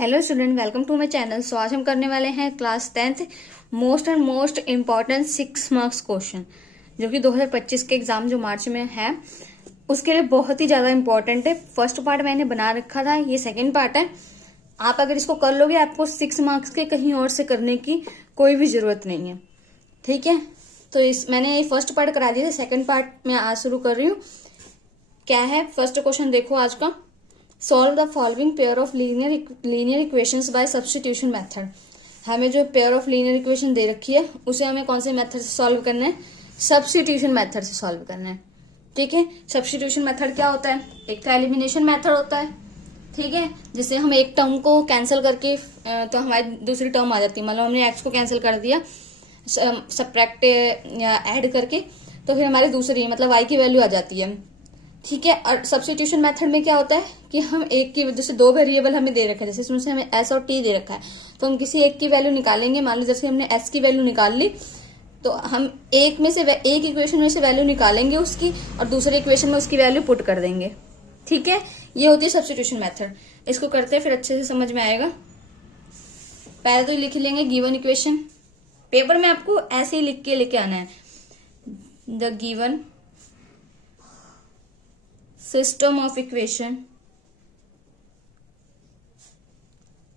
Hello student, welcome to my channel. So आज हम करने वाले हैं class 10th most important 6 marks question, जो कि 2025 के एग्जाम जो मार्च में है उसके लिए बहुत ही ज्यादा इम्पोर्टेंट है। फर्स्ट पार्ट मैंने बना रखा था, ये सेकंड पार्ट है। आप अगर इसको कर लोगे आपको 6 मार्क्स के कहीं और से करने की कोई भी जरूरत नहीं है, ठीक है। तो मैंने ये फर्स्ट पार्ट करा दिया था, सेकंड पार्ट में आज शुरू कर रही हूँ। क्या है फर्स्ट क्वेश्चन, देखो आज का। Solve the following pair of linear equations bye substitution method. हमें जो पेयर ऑफ लीनियर इक्वेशन दे रखी है उसे हमें कौन से मेथड से सॉल्व करना है? सब्स्टिट्यूशन मेथड से सॉल्व करना है, ठीक है। सब्स्टिट्यूशन मेथड क्या होता है? एक तो एलिमिनेशन मेथड होता है, ठीक है, जिससे हम एक टर्म को कैंसिल करके तो हमारी दूसरी टर्म आ जाती है। मतलब हमने एक्स को कैंसिल कर दिया सब्ट्रैक्ट या ऐड करके, तो फिर हमारी दूसरी मतलब वाई की वैल्यू आ जाती है, ठीक है। और सब्स्टिट्यूशन मेथड में क्या होता है कि हम एक की वजह से दो वेरिएबल हमें दे रखे हैं, जैसे इसमें से हमें एस और टी दे रखा है, तो हम किसी एक की वैल्यू निकालेंगे। मान लो जैसे हमने एस की वैल्यू निकाल ली, तो हम एक इक्वेशन में से वैल्यू निकालेंगे उसकी और दूसरे इक्वेशन में उसकी वैल्यू पुट कर देंगे, ठीक है। ये होती है सब्स्टिट्यूशन मेथड। इसको करते हैं फिर अच्छे से समझ में आएगा। पहले तो लिख लेंगे गिवन इक्वेशन। पेपर में आपको ऐसे ही लिख के लेके आना है, the given system of equation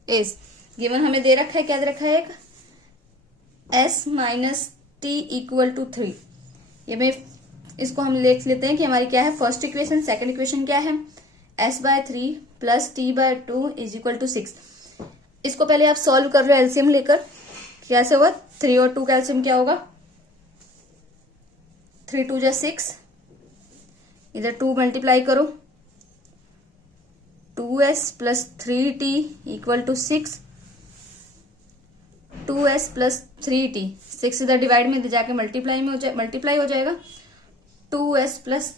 is given. हमें दे रखा है, क्या दे रखा है? एक s minus t equal to 3। ये में इसको हम लिख लेते हैं कि हमारी क्या है फर्स्ट इक्वेशन। सेकंड इक्वेशन क्या है? s/3 plus t/2 is equal to 6। इसको पहले आप सॉल्व कर रहे हो एलसीएम लेकर। कैसे हुआ? 3 और 2 का एलसीएम क्या होगा? 3 2 जा 6, इधर 2 मल्टीप्लाई करो, 2s plus 3t equal to 6, 2s plus 3t, 6 इधर डिवाइड में जाके मल्टीप्लाई हो जाएगा, 2s plus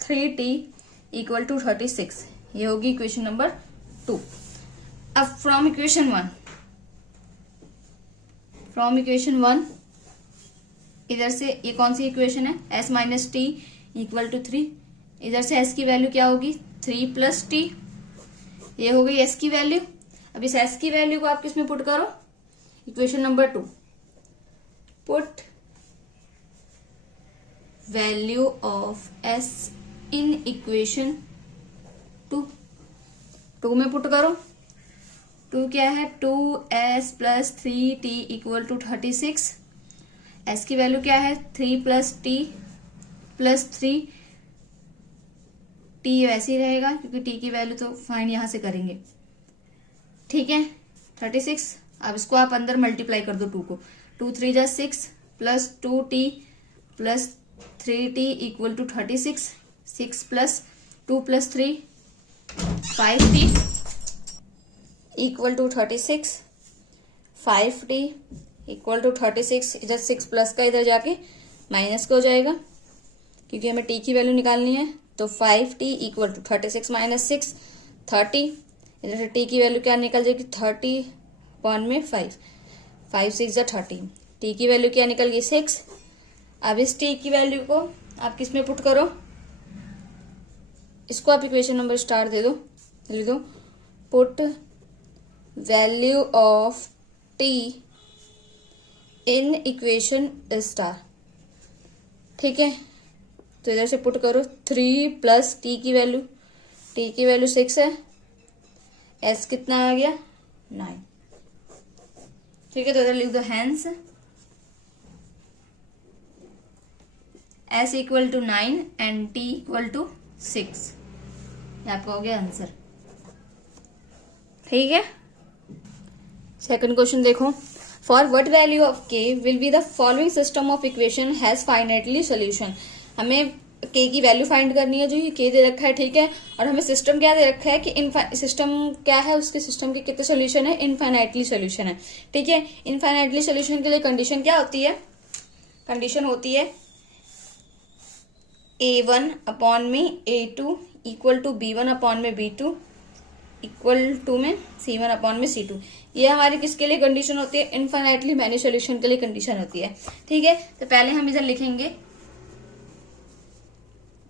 3t equal to 36। ये होगी इक्वेशन नंबर 2। अब फ्रॉम इक्वेशन 1 इधर से ये कौन सी इक्वेशन है? s minus t equal to 3। इधर से s की वैल्यू क्या होगी? 3 प्लस टी। ये हो गई s की वैल्यू। अब इस s की वैल्यू को आप किसमें पुट करो? Equation number 2। Put value of s in equation 2 में पुट करो। 2 क्या है? 2s plus 3t equal to 36। s की वैल्यू क्या है? 3 प्लस टी प्लस 3। टी वैसे ही रहेगा क्योंकि टी की वैल्यू तो फाइंड यहां से करेंगे, ठीक है। 36। अब इसको आप अंदर मल्टीप्लाई कर दो 2 को। 2 3 जा 6 plus 2t plus 3t equal to 36। 6 plus 2 plus 3 5t equal to 36। 5t equal to 36। इधर 6 प्लस का इधर जाके माइनस का हो जाएगा क्योंकि हमें टी की वैल्यू निकालनी है। तो 5t इक्वल टू 36 माइनस 6 30। इधर से टी की वैल्यू क्या निकल जाएगी? 30 में 5 6 जा 30। टी की वैल्यू क्या निकल गई? 6। अब इस टी की वैल्यू को आप किस में पुट करो? इसको आप इक्वेशन नंबर स्टार दे दो, लिख दो put value of T in equation star, ठीक है। तो इधर से पुट करो 3 प्लस टी की वैल्यू 6 है, s कितना आ गया? 9, ठीक है। तो इधर लिख दो hence s equal to 9 and t equal to 6। ये आपका हो गया आंसर, ठीक है। सेकंड क्वेश्चन देखो। For what value of k will be the following system of equation has finitely solution. हमें k की वैल्यू फाइंड करनी है, जो ये k दे रखा है, ठीक है। और हमें सिस्टम क्या दे रखा है कि सिस्टम क्या है, उसके सिस्टम के कितने सोल्यूशन है? इनफाइनाइटली सोल्यूशन है, ठीक है। इनफाइनाइटली सोल्यूशन के लिए कंडीशन क्या होती है? कंडीशन होती है a1 अपॉन में a2 equal to b1 upon में b2 इक्वल टू में c1 अपॉन में c2। ये हमारी किसके लिए कंडीशन होती है? इनफाइनाइटली मैनी सोल्यूशन के लिए कंडीशन होती है, ठीक है। तो पहले हम इधर लिखेंगे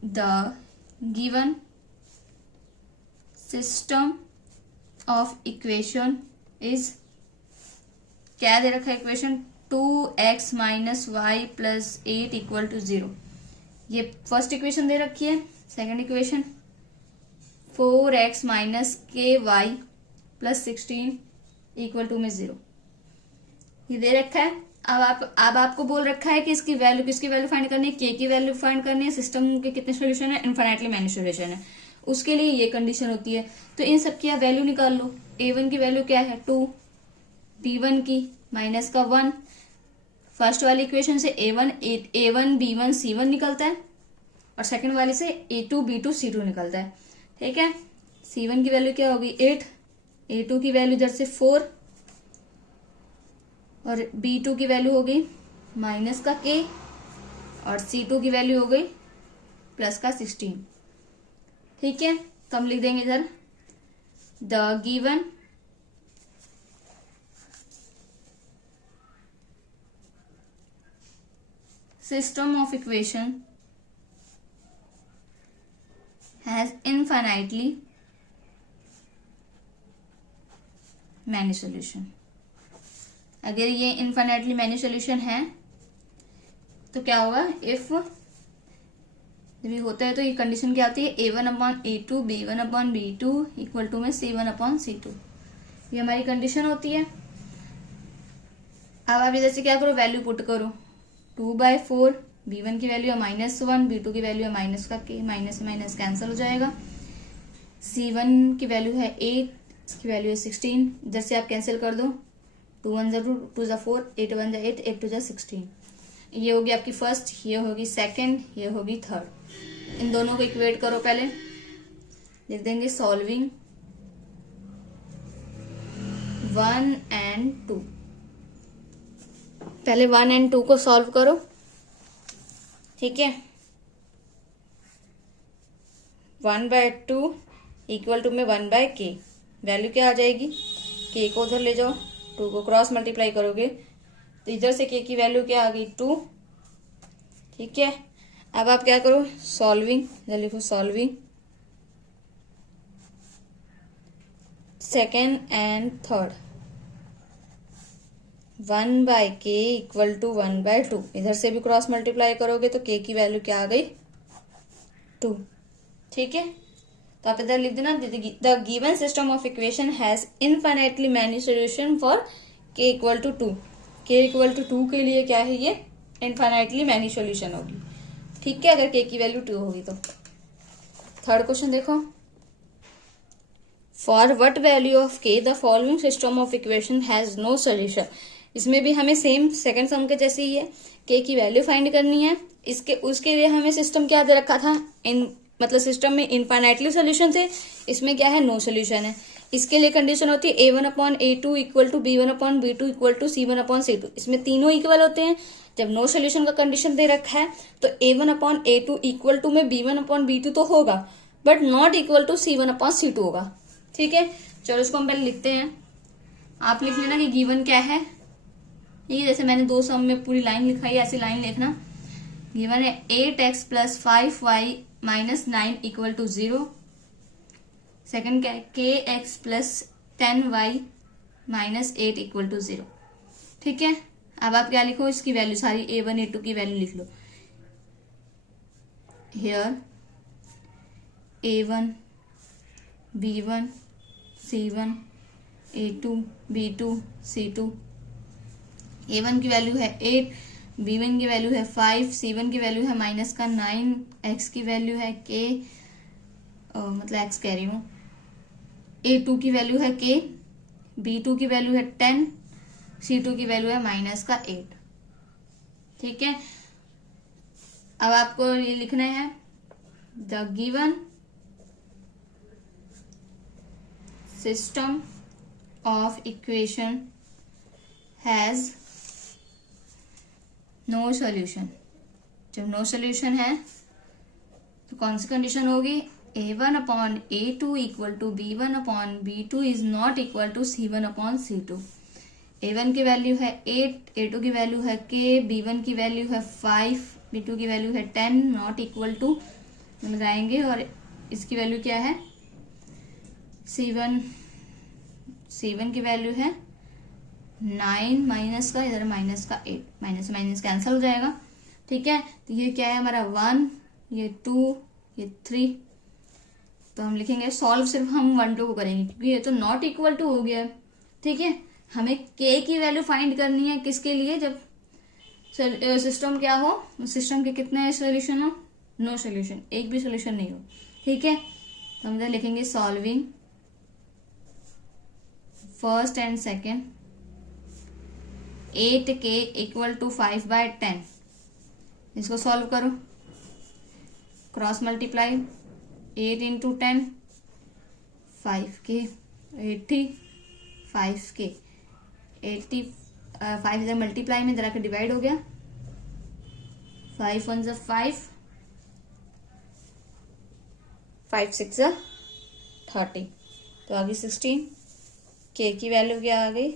the given system of equation is, क्या दे रखा है equation, 2x minus y plus 8 equal to 0। ये फर्स्ट इक्वेशन दे रखी है। Second equation 4x minus k y plus 16 equal to में 0, ये दे रखा है। अब आपको बोल रखा है कि इसकी वैल्यू, किसकी वैल्यू फाइंड करनी है, के की वैल्यू फाइंड करनी है। सिस्टम के कितने सोल्यूशन है, इनफाइनाइटली मैनी सोल्यूशन है, उसके लिए ये कंडीशन होती है। तो इन सब की आप वैल्यू निकाल लो। a1 की वैल्यू क्या है 2, b1 की माइनस का 1। फर्स्ट वाली इक्वेशन से a1 b1 c1 निकलता है और सेकंड वाली से a2 b2 c2 निकलता है। ठीक है, c1 की वैल्यू क्या होगी 8, a2 की वैल्यू इधर से 4 और b2 की वैल्यू हो गई माइनस का k और c2 की वैल्यू हो गई प्लस का 16। ठीक है, तो हम लिख देंगे इधर the given system of equation has infinitely many solution। अगर ये infinitely many solution है तो क्या होगा, if जब ये होता है तो ये कंडीशन क्या आती है, a1 upon a2 b1 upon b2 equal to में c1 अपॉन c2, ये हमारी कंडीशन होती है। अब आप इधर से क्या करो, वैल्यू पुट करो, 2/4, b1 की वैल्यू है -1, b2 की वैल्यू है माइनस का k, माइनस से माइनस कैंसिल हो जाएगा। c1 की वैल्यू है 8, इसकी वैल्यू है 16, इधर से आप कैंसिल कर दो, 2 1 2 2 4, 8 1 8, 8 2 16। ये होगी आपकी फर्स्ट, ये होगी सेकंड, ये होगी थर्ड। इन दोनों को इक्वेट करो। पहले लिख देंगे सॉल्विंग 1 and 2। पहले 1 and 2 को सॉल्व करो। ठीक है, 1/2 इक्वल टू में 1/k, वैल्यू क्या आ जाएगी, k को उधर ले जाओ, 2 को क्रॉस मल्टीप्लाई करोगे तो इधर से k की वैल्यू क्या आ गई 2। ठीक है, अब आप क्या करो, सॉल्विंग, इधर लिखो solving second and third, 1/k equal to 1/2, इधर से भी क्रॉस मल्टीप्लाई करोगे तो k की वैल्यू क्या आ गई 2। ठीक है, तो आप इधर लिख देना the given system of equation has infinitely many solution for k equal to 2। k equal to 2 के लिए क्या है, ये इनफाइनाइटली मैनी सोल्यूशन होगी। ठीक है, अगर k की वैल्यू 2 होगी तो। थर्ड क्वेश्चन देखो, for what value of k the following system of equation has no solution. इसमें भी हमें सेम सेकंड सम के जैसे ही है, k की वैल्यू फाइंड करनी है। उसके लिए हमें सिस्टम क्या दे रखा था, मतलब सिस्टम में इनफाइनाइटली सोल्यूशन थे, इसमें क्या है नो सोल्यूशन है। इसके लिए कंडीशन होती है a1 upon a2 equal to b1 upon b2 equal to c1 upon c2, इसमें तीनों इक्वल होते हैं। जब नो सोल्यूशन का कंडीशन दे रखा है तो a1 upon a2 equal to में b1 अपॉन b2 तो होगा, but not equal to c1 upon c2 होगा। ठीक है, चलो इसको हम पहले लिखते हैं। आप लिख लेना कि गिवन क्या है, ये जैसे मैंने 2 सम में पूरी लाइन लिखाई है, ऐसी लाइन लिखना। गिवन है 8x plus 5y minus 9 equal to 0। Second क्या है, kx plus 10y minus 8 equal to 0। ठीक है, अब आप क्या लिखो, इसकी वैल्यू सारी a1 a2 की वैल्यू लिख लो। Here a1 b1 c1 a2 b2 c2। a1 की वैल्यू है 8, b1 की वैल्यू है 5, c1 की वैल्यू है माइनस का 9, x की वैल्यू है k, मतलब x कह रही हूँ, a2 की वैल्यू है k, b2 की वैल्यू है 10, c2 की वैल्यू है माइनस का 8। ठीक है, अब आपको ये लिखना है the given system of equation has no solution. जब नो सोल्यूशन है तो कौन सी कंडीशन होगी, a1 upon a2 equal to b1 upon b2 is not equal to c1 upon c2। a1 की वैल्यू है 8, a2 की वैल्यू है k, b1 की वैल्यू है 5, b2 की वैल्यू है 10, नॉट इक्वल टू लगाएंगे और इसकी वैल्यू क्या है c1 C1 की वैल्यू है 9 माइनस का, इधर माइनस का 8, माइनस माइनस कैंसिल हो जाएगा। ठीक है, तो ये क्या है हमारा 1, ये 2, ये 3। तो हम लिखेंगे सॉल्व सिर्फ हम 1 2 को करेंगे क्योंकि ये तो नॉट इक्वल टू हो गया। ठीक है, हमें k की वैल्यू फाइंड करनी है किसके लिए, जब सिस्टम क्या हो, सिस्टम के कितने सोल्यूशन हो, नो सोल्यूशन, एक भी सोल्यूशन नहीं हो। ठीक है, तो हम इधर लिखेंगे solving first and second 8k equal to 5/10। इसको सॉल्व करो, cross multiply 8 into 10 5k 80 5k 80 5 इधर मल्टीप्लाई में इधर आकर डिवाइड हो गया, 5 1 5 5 6 30, तो आ गई 16। k की वैल्यू क्या आ गई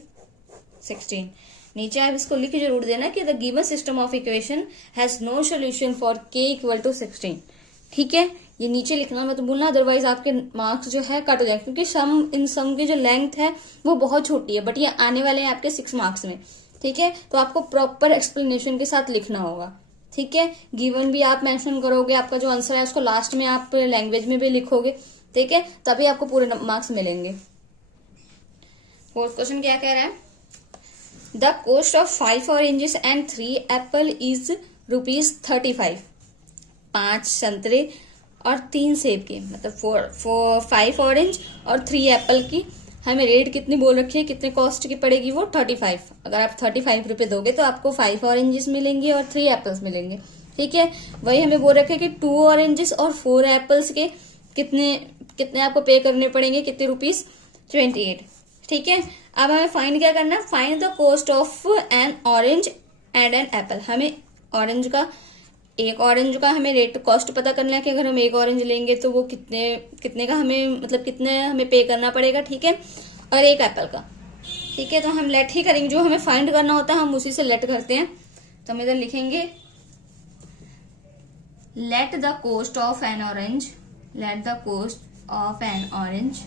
16। नीचे आप इसको लिख के जरूर देना कि the given system of equation has no solution for k equal to 16। ठीक है, ये नीचे लिखना मत भूलना, अदरवाइज आपके मार्क्स जो है कट हो जाएंगे क्योंकि इन सम की जो लेंथ है वो बहुत छोटी है, बट ये आने वाले हैं आपके 6 मार्क्स में। ठीक है, तो आपको प्रॉपर एक्सप्लेनेशन के साथ लिखना होगा। ठीक है, गिवन भी आप मेंशन करोगे, आपका जो आंसर है उसको लास्ट में आप लैंग्वेज में भी लिखोगे। ठीक है, तभी आपको पूरे मार्क्स मिलेंगे। फोर्थ क्वेश्चन क्या कह रहा है, the cost of 5 oranges and 3 Apple is ₹35। 5 संतरे और 3 सेब के, मतलब 5 ऑरेंज और 3 एप्पल की हमें रेट कितनी बोल रखी है, कितने कॉस्ट की पड़ेगी, वो 35। अगर आप 35 रुपए दोगे तो आपको 5 ऑरेंजेस मिलेंगे और 3 एप्पल्स मिलेंगे। ठीक है, वही हमें बोल रखे कि 2 ऑरेंजेस और 4 एप्पल्स के कितने आपको पे करने पड़ेंगे, कितने रुपीस, 28। ठीक है, अब हमें फाइंड क्या करना है, find the cost of an orange and an apple. हमें एक ऑरेंज का हमें रेट कॉस्ट पता करना है कि अगर हम एक ऑरेंज लेंगे तो वो कितने का हमें, मतलब कितने हमें पे करना पड़ेगा। ठीक है, और एक एप्पल का। ठीक है, तो हम लेट ही करेंगे, जो हमें फाइंड करना होता है हम उसी से लेट करते हैं। तो हम इधर लिखेंगे let the cost of an orange, let the cost of an orange,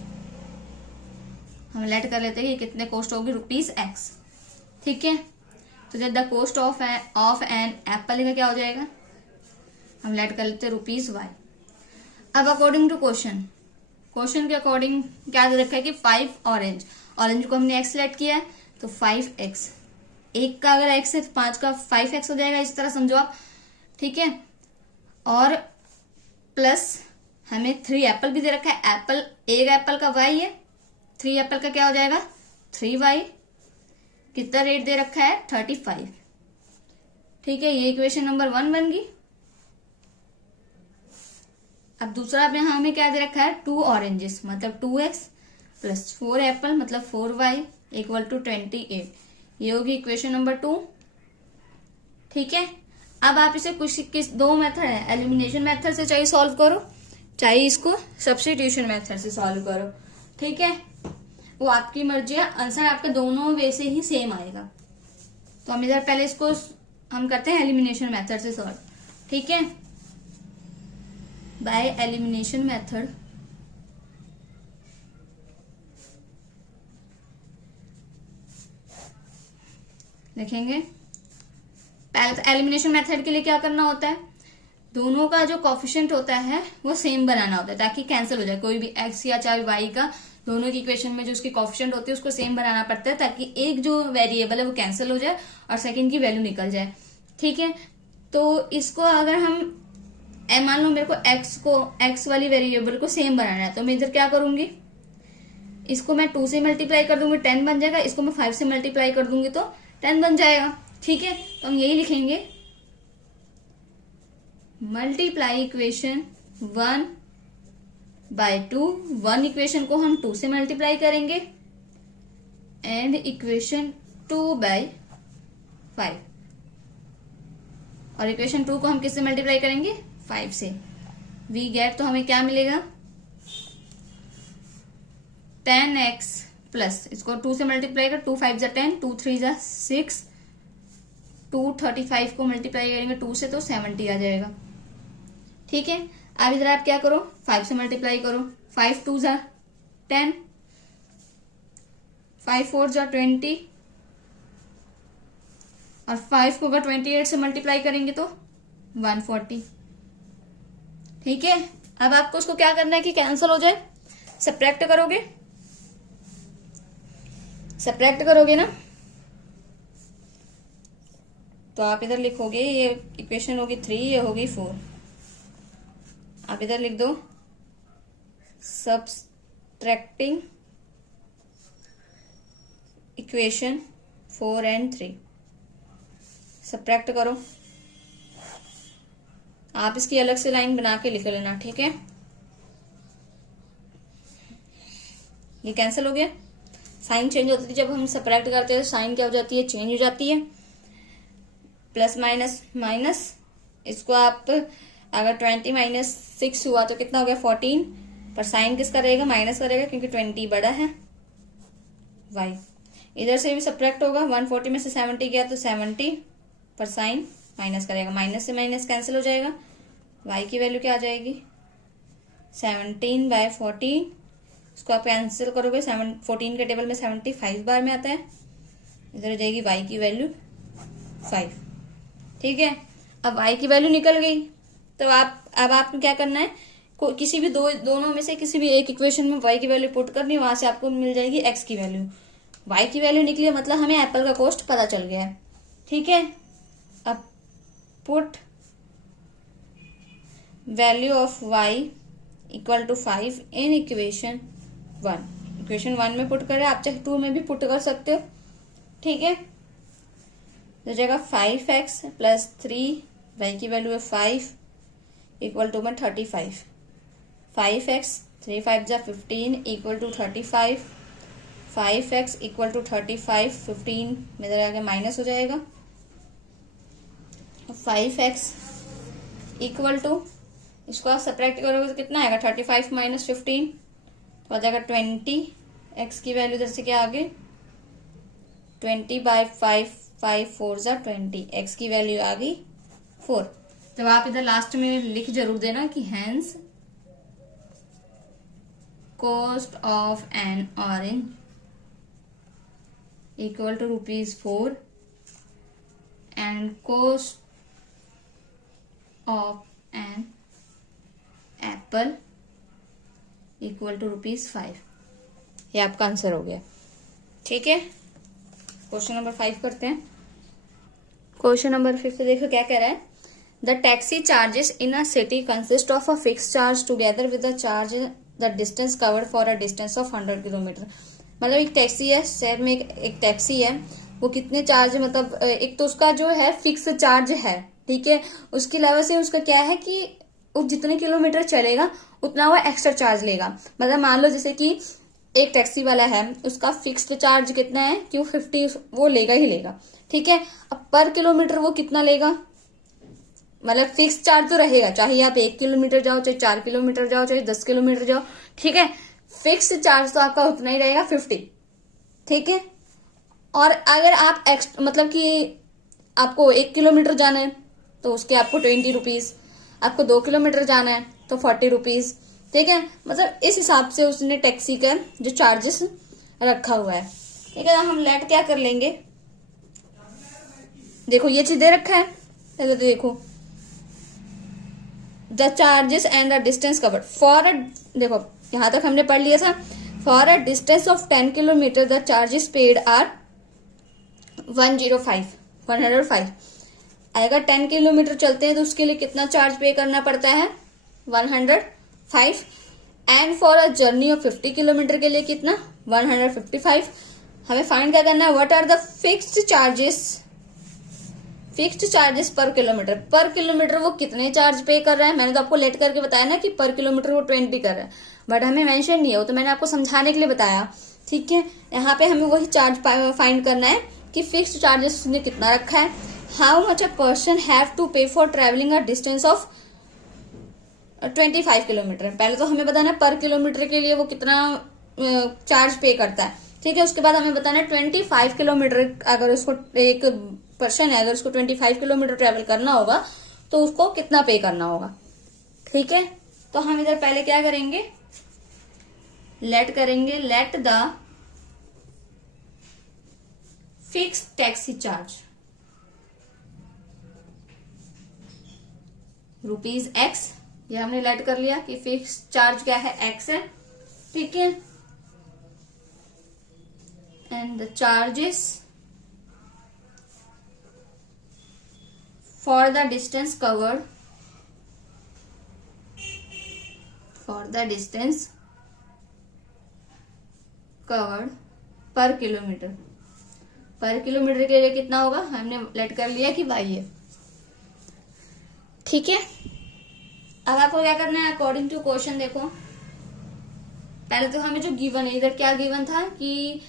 हम लेट कर लेते हैं कि कितने कॉस्ट होगी, ₹X। ठीक है, तो जब the cost of an apple का क्या हो जाएगा, हम लेट कर लेते हैं ₹Y। अब अकॉर्डिंग टू क्वेश्चन के अकॉर्डिंग क्या दे रखा है कि 5 ऑरेंज को हमने x लेट किया है तो 5x, एक का अगर x है तो 5 का 5x हो जाएगा, इस तरह समझो आप। ठीक है, और प्लस हमें 3 एप्पल भी दे रखा है, एक एप्पल का y है, 3 एप्पल का क्या हो जाएगा 3y, कितना रेट दे रखा है 35। ठीक है, ये इक्वेशन नंबर 1 बन गई। अब दूसरा हमें क्या दे रखा है, 2 ऑरेंजेस मतलब 2x प्लस 4 एप्पल मतलब 4y इक्वल टू 28, ये होगी इक्वेशन नंबर 2। ठीक है, अब आप इसे किस 2 मेथड है, एलिमिनेशन मेथड से चाहे सॉल्व करो, चाहे इसको सब्स्टिट्यूशन मेथड से सॉल्व करो। ठीक है, वो आपकी मर्जी है, आंसर आपका दोनों वे से ही सेम आएगा। तो हम इधर पहले इसको हम करते हैं एलिमिनेशन मेथड से सॉल्व। ठीक है, बाय एलिमिनेशन मेथड लिखेंगे, पहले तो एलिमिनेशन मेथड के लिए क्या करना होता है, दोनों का जो कोफिशिएंट होता है वो सेम बनाना होता है ताकि कैंसिल हो जाए, कोई भी x या चाहे y का दोनों की इक्वेशन में जो उसकी कोफिशिएंट होती है उसको सेम बनाना पड़ता है ताकि एक जो वेरिएबल है वो कैंसिल हो जाए और सेकंड की वैल्यू निकल जाए। ठीक है, तो इसको अगर हम मान लो मेरे को x वाली वेरिएबल को सेम बनाना है तो मैं इधर क्या करूंगी, इसको मैं 2 से मल्टीप्लाई कर दूंगी 10 बन जाएगा, इसको मैं 5 से मल्टीप्लाई कर दूंगी तो 10 बन जाएगा। ठीक है, तो हम यही लिखेंगे मल्टीप्लाई इक्वेशन 1/2, 1 इक्वेशन को हम 2 से मल्टीप्लाई करेंगे एंड इक्वेशन 2/5, और इक्वेशन 2 को हम किससे मल्टीप्लाई करेंगे 5 से। वी गेट, तो हमें क्या मिलेगा 10x प्लस, इसको 2 से मल्टीप्लाई कर, 2 5 जा 10, 2 3 जा 6, 235 को मल्टीप्लाई करेंगे 2 से तो 70 आ जाएगा। ठीक है, अब इधर आप क्या करो 5 से मल्टीप्लाई करो, 5 2 जा 10, 5 4 जा 20 और 5 को अगर 28 से मल्टीप्लाई करेंगे तो 140। ठीक है, अब आपको उसको क्या करना है कि कैंसिल हो जाए, सब्ट्रैक्ट करोगे, सब्ट्रैक्ट करोगे ना, तो आप इधर लिखोगे, ये इक्वेशन होगी 3, ये होगी 4। आप इधर लिख दो सब्ट्रैक्टिंग इक्वेशन 4 and 3। सब्ट्रैक्ट करो, आप इसकी अलग से लाइन बना के लिख लेना। ठीक है, ये कैंसिल हो गया, साइन चेंज होती है जब हम सब्ट्रैक्ट करते हैं, साइन क्या हो जाती है, चेंज हो जाती है। प्लस माइनस माइनस, इसको आप अगर 20 माइनस 6 हुआ तो कितना हो गया 14, पर साइन किसका रहेगा, माइनस का रहेगा, क्योंकि 20 बड़ा है y। इधर से भी सब्ट्रैक्ट होगा, 140 में से 70 गया तो 70, पर साइन माइनस करेगा, माइनस से माइनस कैंसिल हो जाएगा, y की वैल्यू क्या आ जाएगी 17/14। इसको आप कैंसिल करोगे, 14 के टेबल में 75 बार में आता है, इधर हो जाएगी y की वैल्यू 5। ठीक है, अब y की वैल्यू निकल गई, तो अब आपको क्या करना है, किसी भी दोनों में से किसी भी एक इक्वेशन में y की वैल्यू पुट करनी, वहां से आपको मिल जाएगी x की वैल्यू। y की वैल्यू निकली, मतलब हमें एप्पल का कॉस्ट पता चल गया है। ठीक है, अब put value of y equal to 5 in equation 1। Equation 1 में पुट करें, आप चाहे 2 में भी पुट कर सकते हो। ठीक है, तो जाएगा 5x प्लस 3, y की वैल्यू है 5 इक्वल टू में 35। 5x 3 5 जा 15 equal to 35। 5x equal to 35, 15 में इधर आगे माइनस हो जाएगा। 5x इक्वल टू, इसको आप सब्ट्रैक्ट करोगे तो कितना आएगा 35 माइनस 15 तो आ जाएगा 20। x की वैल्यू इधर से क्या आ गई 20/5, 5 4 जा 20, x की वैल्यू आ गई 4। तो आप इधर लास्ट में लिख जरूर देना कि hence cost of an orange equal to ₹4 and cost of an apple equal to ₹5। ये आपका आंसर हो गया। ठीक है, क्वेश्चन नंबर 5 करते हैं। क्वेश्चन नंबर 5 देखो क्या कह रहा है, the taxi charges in a city consist of a fix charge together with the charge the distance covered for a distance of 100 kilometre. मतलब एक टैक्सी है, शहर में एक टैक्सी है, वो कितने चार्ज, मतलब एक तो उसका जो है फिक्स चार्ज है, ठीक है, उसके अलावा से उसका क्या है कि वो जितने किलोमीटर चलेगा उतना वो एक्स्ट्रा चार्ज लेगा। मतलब मान लो जैसे कि एक टैक्सी वाला है, उसका फिक्स्ड चार्ज कितना है कि वो 50 वो लेगा ही लेगा। ठीक है, अब पर किलोमीटर वो कितना लेगा, मतलब फिक्स चार्ज तो रहेगा, चाहे आप 1 किलोमीटर जाओ, चाहे 4 किलोमीटर जाओ, चाहे 10 किलोमीटर जाओ। ठीक है, फिक्स चार्ज तो आपका उतना ही रहेगा 50। ठीक है, और अगर आप मतलब कि आपको 1 किलोमीटर जाना है तो उसके आपको 20 रुपीज, आपको 2 किलोमीटर जाना है तो 40 रुपीज। ठीक है, मतलब इस हिसाब से उसने टैक्सी का जो चार्जेस रखा हुआ है। ठीक है, हम लेट क्या कर लेंगे, देखो ये चीज दे रखा है, पहले तो देखो the charges and the distance covered for a, देखो यहां तक हमने पढ़ लिया था, for a distance of 10 kilometre the charges paid are 105। अगर 10 किलोमीटर चलते हैं तो उसके लिए कितना चार्ज पे करना पड़ता है 105। And for a journey of 50 kilometre के लिए कितना 155। हमें फाइंड क्या करना है, what are the fixed charges per kilometre. Per kilometre वो कितने चार्ज पे कर रहा है, मैंने तो आपको लेट करके बताया ना कि पर किलोमीटर वो 20 कर रहा है, बट हमें मेंशन नहीं है, वो तो मैंने आपको समझाने के लिए बताया। ठीक है, यहाँ पे हमें वही चार्ज फाइंड करना है कि फिक्स्ड चार्जेस ने कितना रखा है। How much a person have to pay for travelling a distance of 25 kilometre. पहले तो हमें बताना है पर किलोमीटर के लिए वो कितना चार्ज पे करता है। ठीक है, उसके बाद हमें बताना है 25 किलोमीटर, अगर उसको एक पर्सन है, अगर उसको 25 किलोमीटर ट्रेवल करना होगा तो उसको कितना पे करना होगा। ठीक है, तो हम इधर पहले क्या करेंगे, लेट करेंगे, let the fix taxi charge ₹X, ये हमने लेट कर लिया कि फिक्स चार्ज क्या है, X है, ठीक है। And the charges for the distance covered, पर किलोमीटर, के लिए कितना होगा, हमने लेट कर लिया कि Y है, ठीक है। अब आपको क्या करना है, अकॉर्डिंग टू क्वेश्चन देखो, पहले तो हमें जो गिवन है, इधर क्या गिवन था कि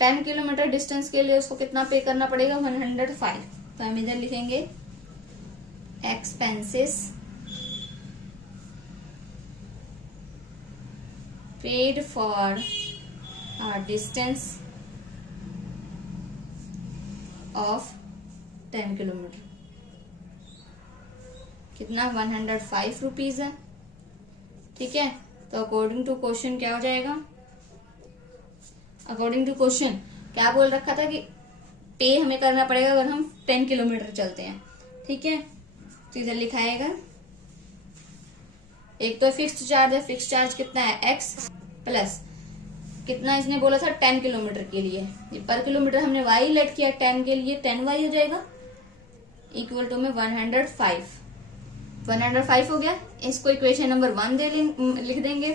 10 किलोमीटर डिस्टेंस के लिए उसको कितना पे करना पड़ेगा, 105। तो हम इधर लिखेंगे expenses paid for a distance of 10 kilometre, कितना, 105 रुपीज है, ठीक है। तो अकॉर्डिंग टू क्वेश्चन क्या हो जाएगा, अकॉर्डिंग टू क्वेश्चन क्या बोल रखा था कि पे हमें करना पड़ेगा अगर हम 10 किलोमीटर चलते हैं, ठीक है। तो इधर लिखाएगा, एक तो फिक्स्ड चार्ज है, फिक्स्ड चार्ज कितना है, X प्लस कितना इसने बोला था 10 किलोमीटर के लिए, ये पर किलोमीटर हमने Y लेट किया 10 के लिए, 10Y हो जाएगा, इक्वल टू में 105 हो गया। इसको इक्वेशन नंबर 1 लिख देंगे।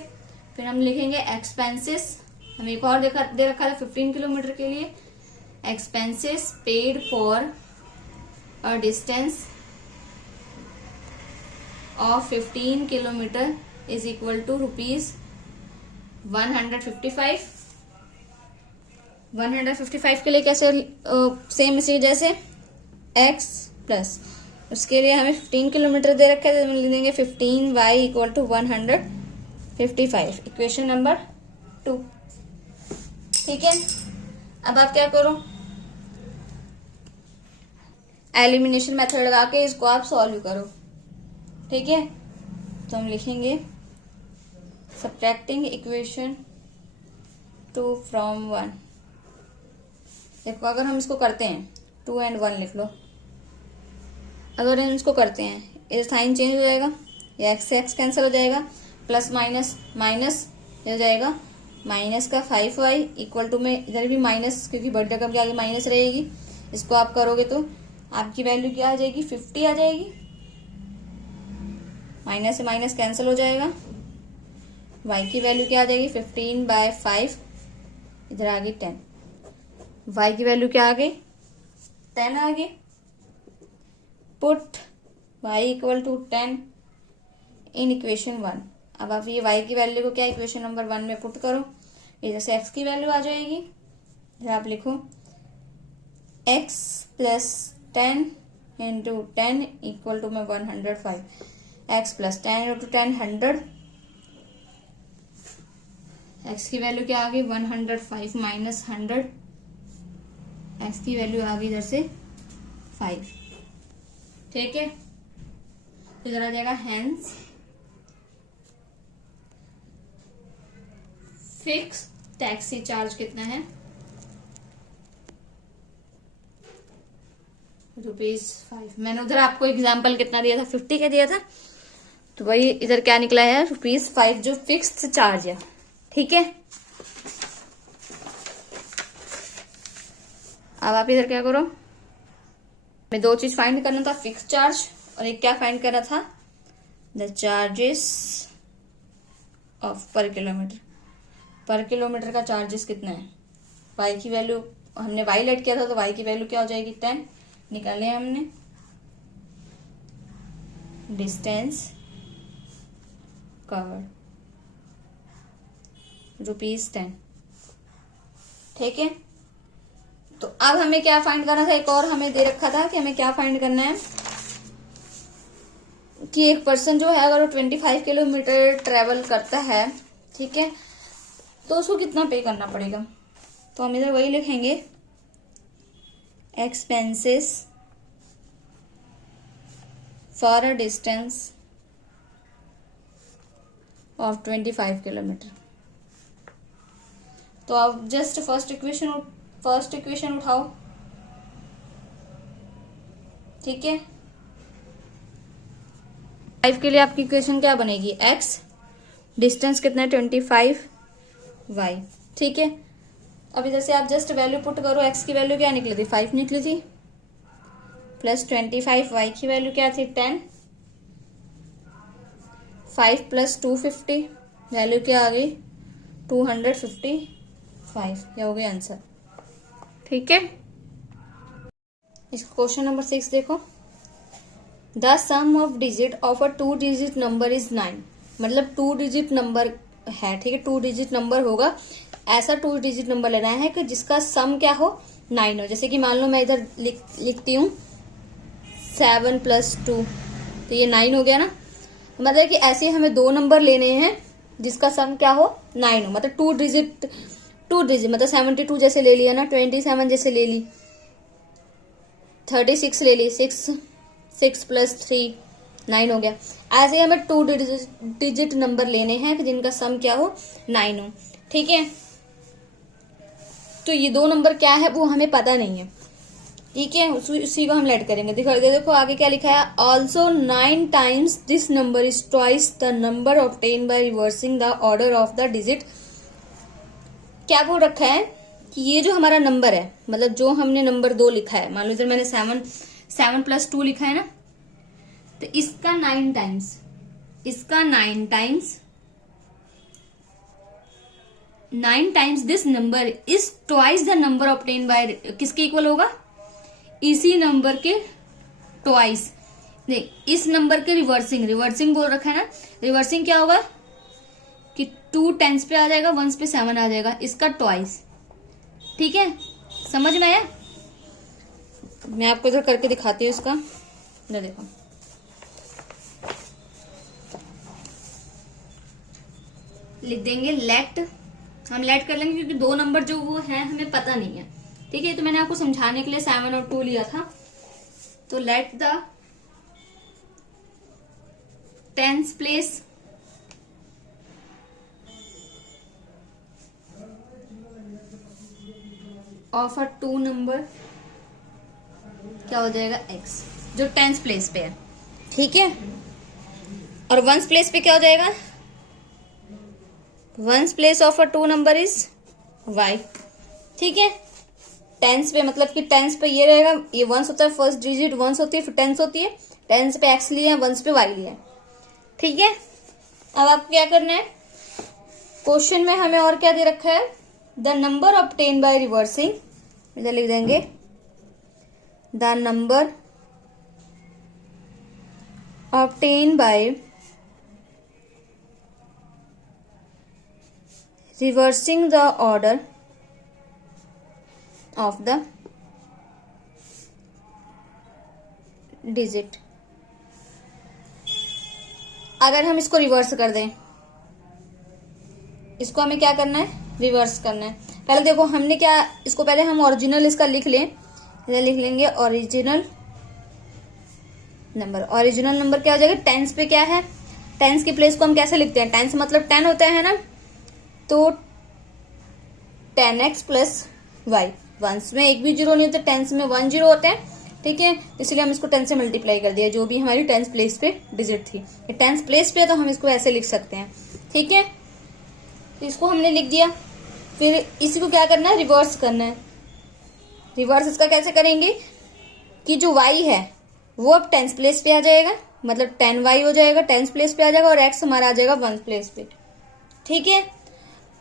फिर हम लिखेंगे एक्सपेंसेस, हमें एक और दे रखा था 15 किलोमीटर के लिए, expenses paid for a distance of 15 kilometre is equal to ₹155 के लिए कैसे, सेम इसी जैसे X प्लस उसके लिए हमें 15 किलोमीटर दे रखा है, तो हम लिख देंगे 15Y equal to 155, equation number 2, ठीक है। अब आप क्या करो, एलिमिनेशन मेथड लगा के इसको आप सॉल्व करो, ठीक है। तो हम लिखेंगे सब्ट्रैक्टिंग इक्वेशन 2 फ्रॉम 1, देखो अगर हम इसको करते हैं 2 and 1 लिख लो, अगर हम इसको करते हैं इधर साइन चेंज हो जाएगा, ये एक्स से एक्स कैंसिल हो जाएगा, प्लस माइनस माइनस हो जाएगा, माइनस का 5y इक्वल टू में इधर भी माइनस, क्योंकि बड़ी रकम के आगे माइनस रहेगी, इसको आप करोगे तो आपकी वैल्यू क्या आ जाएगी, 50 आ जाएगी, माइनस से माइनस कैंसिल हो जाएगा, y की वैल्यू क्या आ जाएगी 15/5, इधर आ गई 10, y की वैल्यू क्या आ गई 10 आ गई। Put y equal to 10 in equation 1। अब आप ये y की वैल्यू को क्या इक्वेशन नंबर 1 में पुट करो, इधर से x की वैल्यू आ जाएगी, इधर आप लिखो x plus 10 into 10 equal to में 105, x प्लस 10 इंटू 10 100, x की वैल्यू क्या आ गई 105 माइनस 100, x की वैल्यू आ गई इधर से 5, ठीक है। तो इधर आ जाएगा हेंस फिक्स टैक्सी चार्ज कितना है, ₹5। मैंने उधर आपको एग्जाम्पल कितना दिया था, 50 का दिया था, तो वही इधर क्या निकला है ₹5 जो फिक्स्ड चार्ज है, ठीक है। अब आप इधर क्या करो, मैं 2 चीज फाइंड करना था, फिक्स चार्ज और एक क्या फाइंड करना था, द चार्जेस ऑफ पर किलोमीटर, पर किलोमीटर का चार्जेस कितना है, y की वैल्यू हमने y लेट किया था, तो y की वैल्यू क्या हो जाएगी 10 निकाले हमने, डिस्टेंस कवर्ड ₹10, ठीक है। तो अब हमें क्या फाइंड करना था, एक और हमें दे रखा था कि हमें क्या फाइंड करना है कि एक पर्सन जो है अगर वो 25 किलोमीटर ट्रेवल करता है, ठीक है, तो उसको कितना पे करना पड़ेगा। तो हम इधर वही लिखेंगे expenses for a distance of 25 kilometre. तो अब जस्ट फर्स्ट इक्वेशन उठाओ, ठीक है। 5 के लिए आपकी इक्वेशन क्या बनेगी, x, डिस्टेंस कितना है 25, y, ठीक है। अब इधर से आप जस्ट वैल्यू पुट करो, x की वैल्यू क्या निकली थी, 5 निकली थी, प्लस 25, y की वैल्यू क्या थी 10, 5 प्लस 250 वैल्यू क्या आ गई 255, ये हो गया आंसर, ठीक है। इस क्वेश्चन नंबर 6 देखो, the sum of digit of a 2 digit number is 9, मतलब 2 डिजिट नंबर है, ठीक है, 2 डिजिट नंबर होगा, ऐसा 2 डिजिट नंबर लेना है कि जिसका सम क्या हो 9 हो। जैसे कि मान लो मैं इधर लिखती हूँ 7 प्लस 2, तो ये 9 हो गया ना। मतलब कि ऐसे हमें 2 नंबर लेने हैं जिसका सम क्या हो 9 हो, मतलब 2 डिजिट मतलब 72 जैसे ले लिया ना, 27 जैसे ले ली, 36 ले ली, 6 प्लस 3 9 हो गया। ऐसे हमें 2 डिजिट नंबर लेने हैं कि जिनका सम क्या हो 9 हो, ठीक है। तो ये 2 नंबर क्या है वो हमें पता नहीं है, ठीक है, उसी को हम लेट करेंगे। देखो आगे क्या लिखा है, also 9 times this number is twice the number obtain by reversing the order of the digit. क्या बोल रखा है कि ये जो हमारा नंबर है, मतलब जो हमने नंबर 2 लिखा है, मान लो इधर मैंने 7 प्लस 2 लिखा है ना, तो इसका 9 times this number is twice the number obtain bye, किसके इक्वल होगा, इसी नंबर के ट्वाइस, देख इस नंबर के रिवर्सिंग बोल रखा है ना, रिवर्सिंग क्या होगा कि 2 10s पे आ जाएगा, 1s पे 7 आ जाएगा, इसका ट्वाइस, ठीक है, समझ में आया। मैं आपको इधर करके दिखाती हूँ इसका, देखो लिख देंगे लेट, हम लेट कर लेंगे क्योंकि 2 नंबर जो वो है हमें पता नहीं है, ठीक है। तो मैंने आपको समझाने के लिए 7 और 2 लिया था, तो let the 10th place of a 2 number क्या हो जाएगा x, जो 10th प्लेस पे है, ठीक है। और 1st प्लेस पे क्या हो जाएगा, 1st place of a 2 number is y, ठीक है। 10s पे मतलब कि 10s पे ये रहेगा, ये 1s होता है, फर्स्ट डिजिट 1s होती है, फिर 10s होती है, 10s पे x लिया है, 1s पे y लिया है, ठीक है। अब आपको क्या करना है, क्वेश्चन में हमें और क्या दे रखा है, the number obtain by reversing, इधर लिख देंगे the number obtain by reversing the order of the digit. अगर हम इसको रिवर्स कर दें, इसको हमें क्या करना है, रिवर्स करना है। पहले देखो हमने क्या, इसको पहले हम ओरिजिनल इसका लिख लें, इधर लिख लेंगे ओरिजिनल नंबर क्या हो जाएगा, 10s पे क्या है, 10s की प्लेस को हम कैसे लिखते हैं, 10s मतलब 10 होता है ना, तो 10x प्लस y, 1s में एक भी जीरो नहीं होता, 10s में 1 जीरो होता है, ठीक है, इसलिए हम इसको 10 से मल्टीप्लाई कर दिया, जो भी हमारी 10th प्लेस पे डिजिट थी, ये 10th प्लेस पे है तो हम इसको ऐसे लिख सकते हैं, ठीक है। तो इसको हमने लिख दिया, फिर इसी को क्या करना है, रिवर्स करना है। रिवर्स इसका कैसे करेंगे कि जो y है वो अब 10th प्लेस पे आ जाएगा, मतलब 10y हो जाएगा, 10th प्लेस पे आ जाएगा, और x हमारा आ जाएगा 1st प्लेस पे, ठीक है।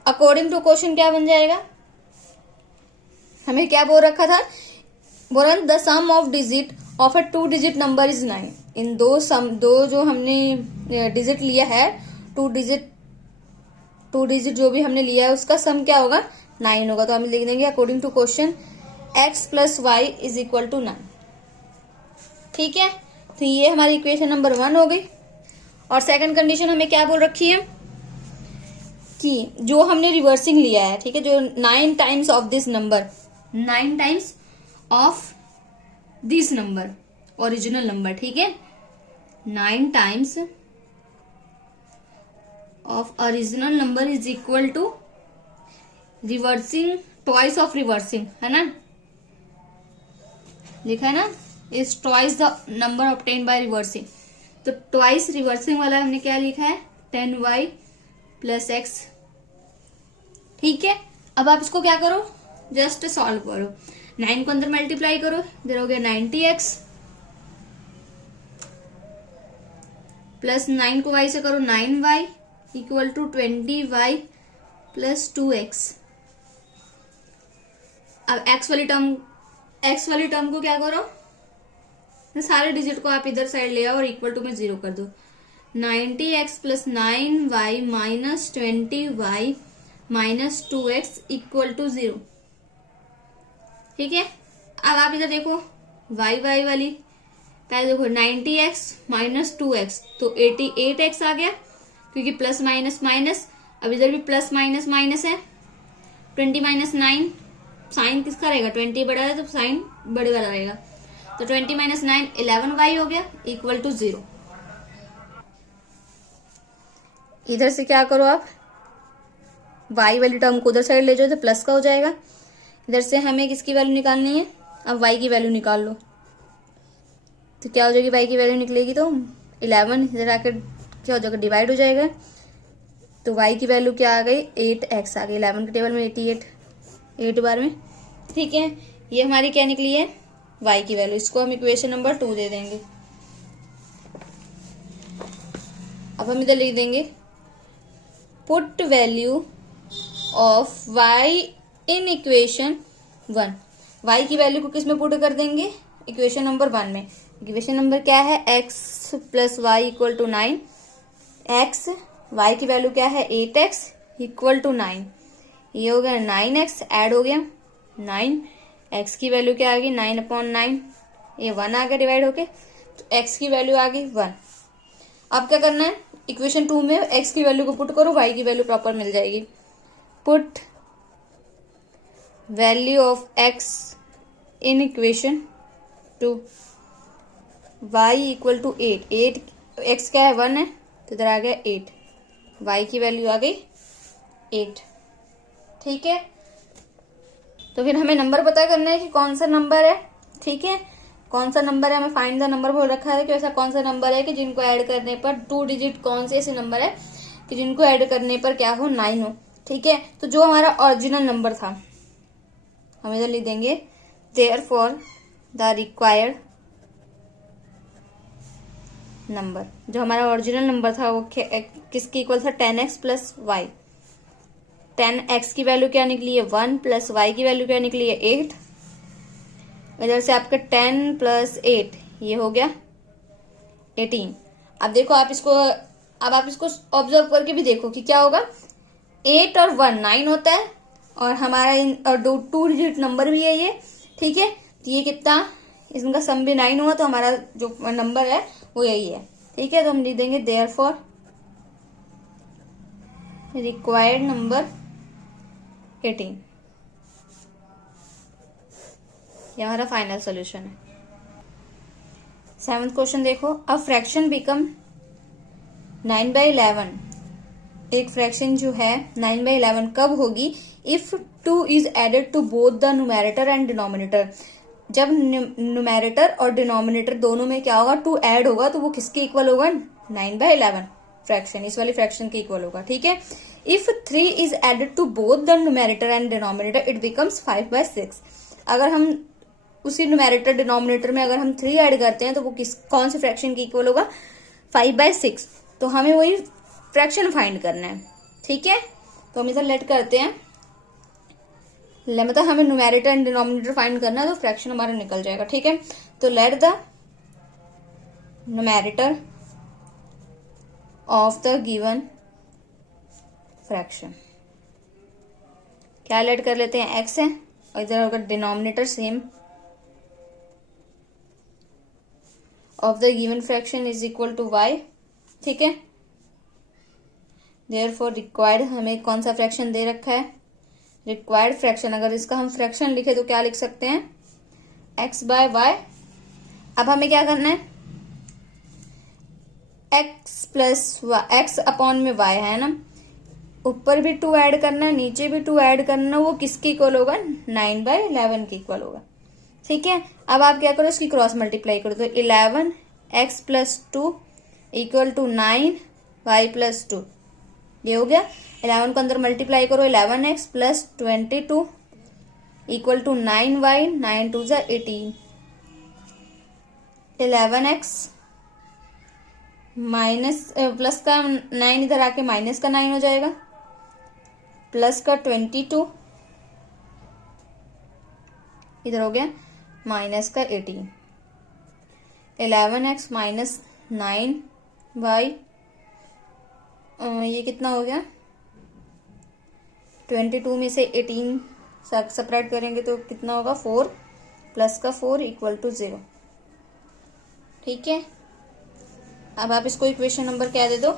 अकॉर्डिंग टू क्वेश्चन क्या बन जाएगा, हमें क्या बोल रखा था, बोल रहा the sum of digit of a 2 digit number is 9, इन दो जो हमने डिजिट लिया है, 2 डिजिट जो भी हमने लिया है उसका सम क्या होगा 9 होगा। तो हम लिख देंगे according to question x plus y is equal to 9, ठीक है। तो ये हमारी इक्वेशन नंबर 1 हो गई। और सेकंड कंडीशन हमें क्या बोल रखी है कि जो हमने रिवर्सिंग लिया है, ठीक है, जो 9 times of this number, 9 times of this number, original number, ठीक है, 9 times of original number is equal to reversing twice of reversing, है ना, लिखा है ना, is twice the number obtain by reversing. तो ट्वाइस रिवर्सिंग वाला हमने क्या लिखा है 10y प्लस एक्स। ठीक है, अब आप इसको क्या करो, जस्ट सॉल्व करो। 9 को अंदर मल्टीप्लाई करो, इधर हो गया 90x प्लस 9 को y से करो 9y equal to 20y plus 2x। अब x वाली टर्म को क्या करो, सारे डिजिट को आप इधर साइड ले आओ और इक्वल टू में 0 कर दो। 90x plus 9y minus 20y minus 2x equal to 0। ठीक है, अब आप इधर देखो y वाली, पहले देखो 90x माइनस 2x तो 88x आ गया, क्योंकि प्लस माइनस माइनस। अब इधर भी प्लस माइनस माइनस है। 20 माइनस 9 साइन किसका रहेगा, 20 बड़ा है तो साइन बड़े वाला रहेगा। तो 20 माइनस 9 11y हो गया इक्वल टू 0। इधर से क्या करो आप, y वाली टर्म को उधर साइड ले जाओ तो प्लस का हो जाएगा। इधर से हमें किसकी वैल्यू निकालनी है, अब y की वैल्यू निकाल लो। तो क्या हो जाएगी, y की वैल्यू निकलेगी तो 11 इधर आकर क्या हो जाएगा, डिवाइड हो जाएगा। तो y की वैल्यू क्या आ गई 8x आ गई। 11 के टेबल में 88 8 बार में। ठीक है, ये हमारी क्या निकली है y की वैल्यू। इसको हम इक्वेशन नंबर 2 दे देंगे। अब हम इधर लिख देंगे put value of y in equation 1। y की वैल्यू को किस में पुट कर देंगे, इक्वेशन नंबर 1 में। इक्वेशन नंबर क्या है, x plus y equal to 9। x y की वैल्यू क्या है 8x इक्वल टू 9। ये हो गया 9x ऐड हो गया 9, x की वैल्यू क्या आ गई 9/9, ये 1 आ गया डिवाइड होके, तो x की वैल्यू आ गई 1। अब क्या करना है, इक्वेशन 2 में x की वैल्यू को पुट करो, y की वैल्यू प्रॉपर मिल जाएगी। Put value of x in equation 2, y equal to 8 x क्या है 1 है तो इधर आ गया 8, y की वैल्यू आ गई 8। ठीक है, तो फिर हमें नंबर पता करना है कि कौन सा नंबर है। ठीक है, कौन सा नंबर है, हमें फाइंड द नंबर बोल रखा है कि ऐसा कौन सा नंबर है कि जिनको ऐड करने पर 2 डिजिट कौन से ऐसे नंबर है कि जिनको ऐड करने पर क्या हो 9 हो। ठीक है, तो जो हमारा ओरिजिनल नंबर था हम इधर लिख देंगे देयरफॉर द रिक्वायर्ड नंबर। जो हमारा ओरिजिनल नंबर था वो किसके इक्वल था 10x प्लस वाई। 10x की वैल्यू क्या निकली है 1 प्लस y की वैल्यू क्या निकली है 8। इधर से आपका 10 प्लस 8 ये हो गया 18। अब देखो आप इसको ऑब्जर्व करके भी देखो कि क्या होगा, 8 और 1 9 होता है और हमारा और 2 डिजिट नंबर भी है ये। ठीक है, तो ये कितना, इसका सम भी 9 हुआ तो हमारा जो नंबर है वो यही है। ठीक है, तो हम लिख देंगे देयरफॉर रिक्वायर्ड नंबर 18। ये हमारा फाइनल सोल्यूशन है। 7th क्वेश्चन देखो, अ फ्रैक्शन बिकम 9/11। एक फ्रैक्शन जो है 9/11 कब होगी, if 2 is added to both the numerator and denominator. जब न्यूमैरेटर और डिनोमिनेटर दोनों में क्या होगा 2 ऐड होगा तो वो किसके इक्वल होगा 9/11 फ्रैक्शन, इस वाली फ्रैक्शन के इक्वल होगा। ठीक है, if 3 is added to both the numerator and denominator it becomes 5/6। अगर हम उसी न्यूमैरेटर डिनोमिनेटर में अगर हम 3 ऐड करते हैं तो वो कौन से फ्रैक्शन के इक्वल होगा 5/6। तो हमें वही फ्रैक्शन फाइंड करना है। ठीक है, तो हम इधर लेट करते हैं, मतलब हमें न्यूमैरेटर एंड डिनोमिनेटर फाइंड करना है तो फ्रैक्शन हमारा निकल जाएगा। ठीक है, तो let the numerator of the given fraction, क्या लेट कर लेते हैं x है और इधर होगा denominator same of the given fraction is equal to y। ठीक है, देयरफॉर रिक्वायर्ड हमें कौन सा फ्रैक्शन दे रखा है, रिक्वायर्ड फ्रैक्शन। अगर इसका हम फ्रैक्शन लिखे तो क्या लिख सकते हैं x/y। अब हमें क्या करना है, x प्लस x अपॉन में y है ना, ऊपर भी 2 ऐड करना है नीचे भी 2 ऐड करना है, वो किसके इक्वल होगा 9/11 के इक्वल होगा। ठीक है, अब आप क्या करो, इसकी क्रॉस मल्टीप्लाई करो तो 11x plus 2 equal to 9y plus 2, ये हो गया। 11 को अंदर मल्टीप्लाई करो, 11x plus 22 equal to 9y, 9 2 जा 18, 11x माइनस प्लस का 9 इधर आके माइनस का 9 हो जाएगा, प्लस का 22 इधर हो गया माइनस का 18, 11x माइनस 9y, ये कितना हो गया, 22 में से 18 सेपरेट करेंगे तो कितना होगा 4, प्लस का 4 इक्वल टू 0। ठीक है, अब आप इसको इक्वेशन नंबर क्या दे दो,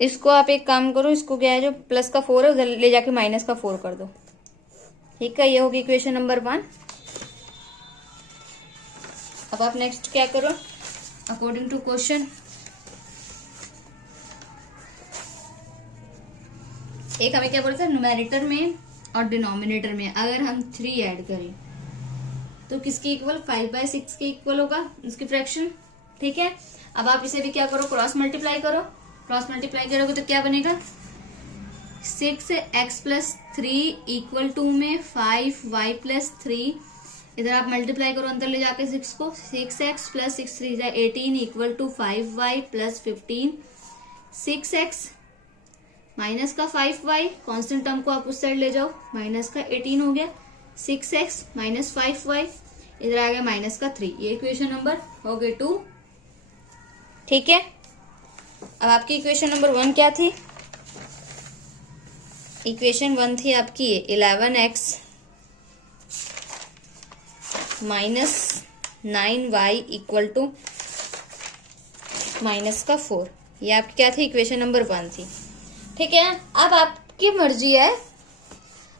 इसको आप एक काम करो, इसको क्या है जो प्लस का 4 है उधर ले जाके माइनस का 4 कर दो। ठीक है, ये होगी इक्वेशन नंबर 1। अब आप नेक्स्ट क्या करो, अकॉर्डिंग टू क्वेश्चन, एक हमें क्या बोलते हैं, न्यूमेरेटर में और डिनोमिनेटर में अगर हम 3 ऐड करें तो किसके इक्वल, 5/6 के इक्वल होगा इसकी फ्रैक्शन। ठीक है, अब आप इसे भी क्या करो, क्रॉस मल्टीप्लाई करो, क्रॉस मल्टीप्लाई करोगे तो क्या बनेगा, 6x प्लस 3 इक्वल टू में 5y प्लस 3, इधर आप मल्टीप्लाई करो अंदर ले जाके 6 को, 6x plus 6 3 18 equal to 5y plus 15, 6x minus का 5y, कांस्टेंट टर्म को आप उस साइड ले जाओ, माइनस का 18 हो गया, 6x माइनस 5y, इधर आ गया माइनस का 3, ये इक्वेशन नंबर हो गई 2। ठीक है, अब आपकी इक्वेशन नंबर 1 क्या थी, इक्वेशन 1 थी आपकी 11x minus 9y equal to minus का 4, ये आपकी क्या थी, इक्वेशन नंबर 1 थी। ठीक है, अब आपकी मर्जी है,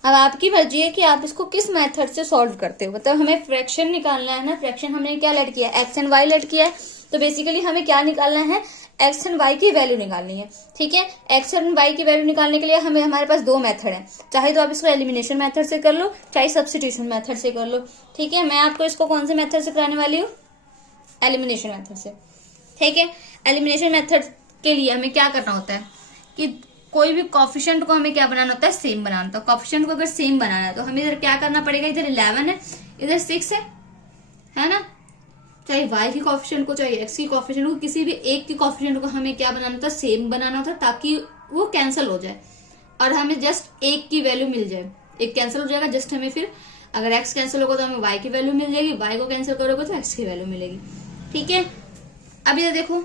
अब आपकी मर्जी है कि आप इसको किस मेथड से सॉल्व करते हो। मतलब हमें फ्रैक्शन निकालना है ना, फ्रैक्शन हमने क्या लेट किया है, एक्स एंड वाई लेट किया है, तो बेसिकली हमें क्या निकालना है, एक्स एंड वाई की वैल्यू निकालनी है। ठीक है, एक्स एंड वाई की वैल्यू निकालने के लिए हमें हमारे पास 2 मेथड है, चाहे तो आप इसको एलिमिनेशन मेथड से कर लो, चाहे सब्स्टिट्यूशन मेथड से कर लो। ठीक है, मैं आपको इसको कौन से मेथड से कराने वाली हूँ, एलिमिनेशन मेथड से। ठीक है, एलिमिनेशन मेथड के लिए हमें क्या करना होता है कि कोई भी कॉफिशिएंट को हमें क्या बनाना होता है, सेम बनाना होता है। कॉफिशिएंट को अगर सेम बनाना है तो हमें इधर क्या करना पड़ेगा, इधर 11 है, इधर 6 है ना, चाहे y की कॉफिशिएंट को चाहे x की कॉफिशिएंट को, किसी भी एक की कॉफिशिएंट को हमें क्या बनाना था, सेम बनाना था, ताकि वो कैंसिल हो जाए और हमें जस्ट एक की वैल्यू मिल जाए। एक कैंसिल हो जाएगा, जस्ट हमें फिर अगर x कैंसिल होगा तो हमें y की वैल्यू मिल जाएगी, y को कैंसिल करोगे तो x की वैल्यू मिलेगी। ठीक है, अब इधर देखो,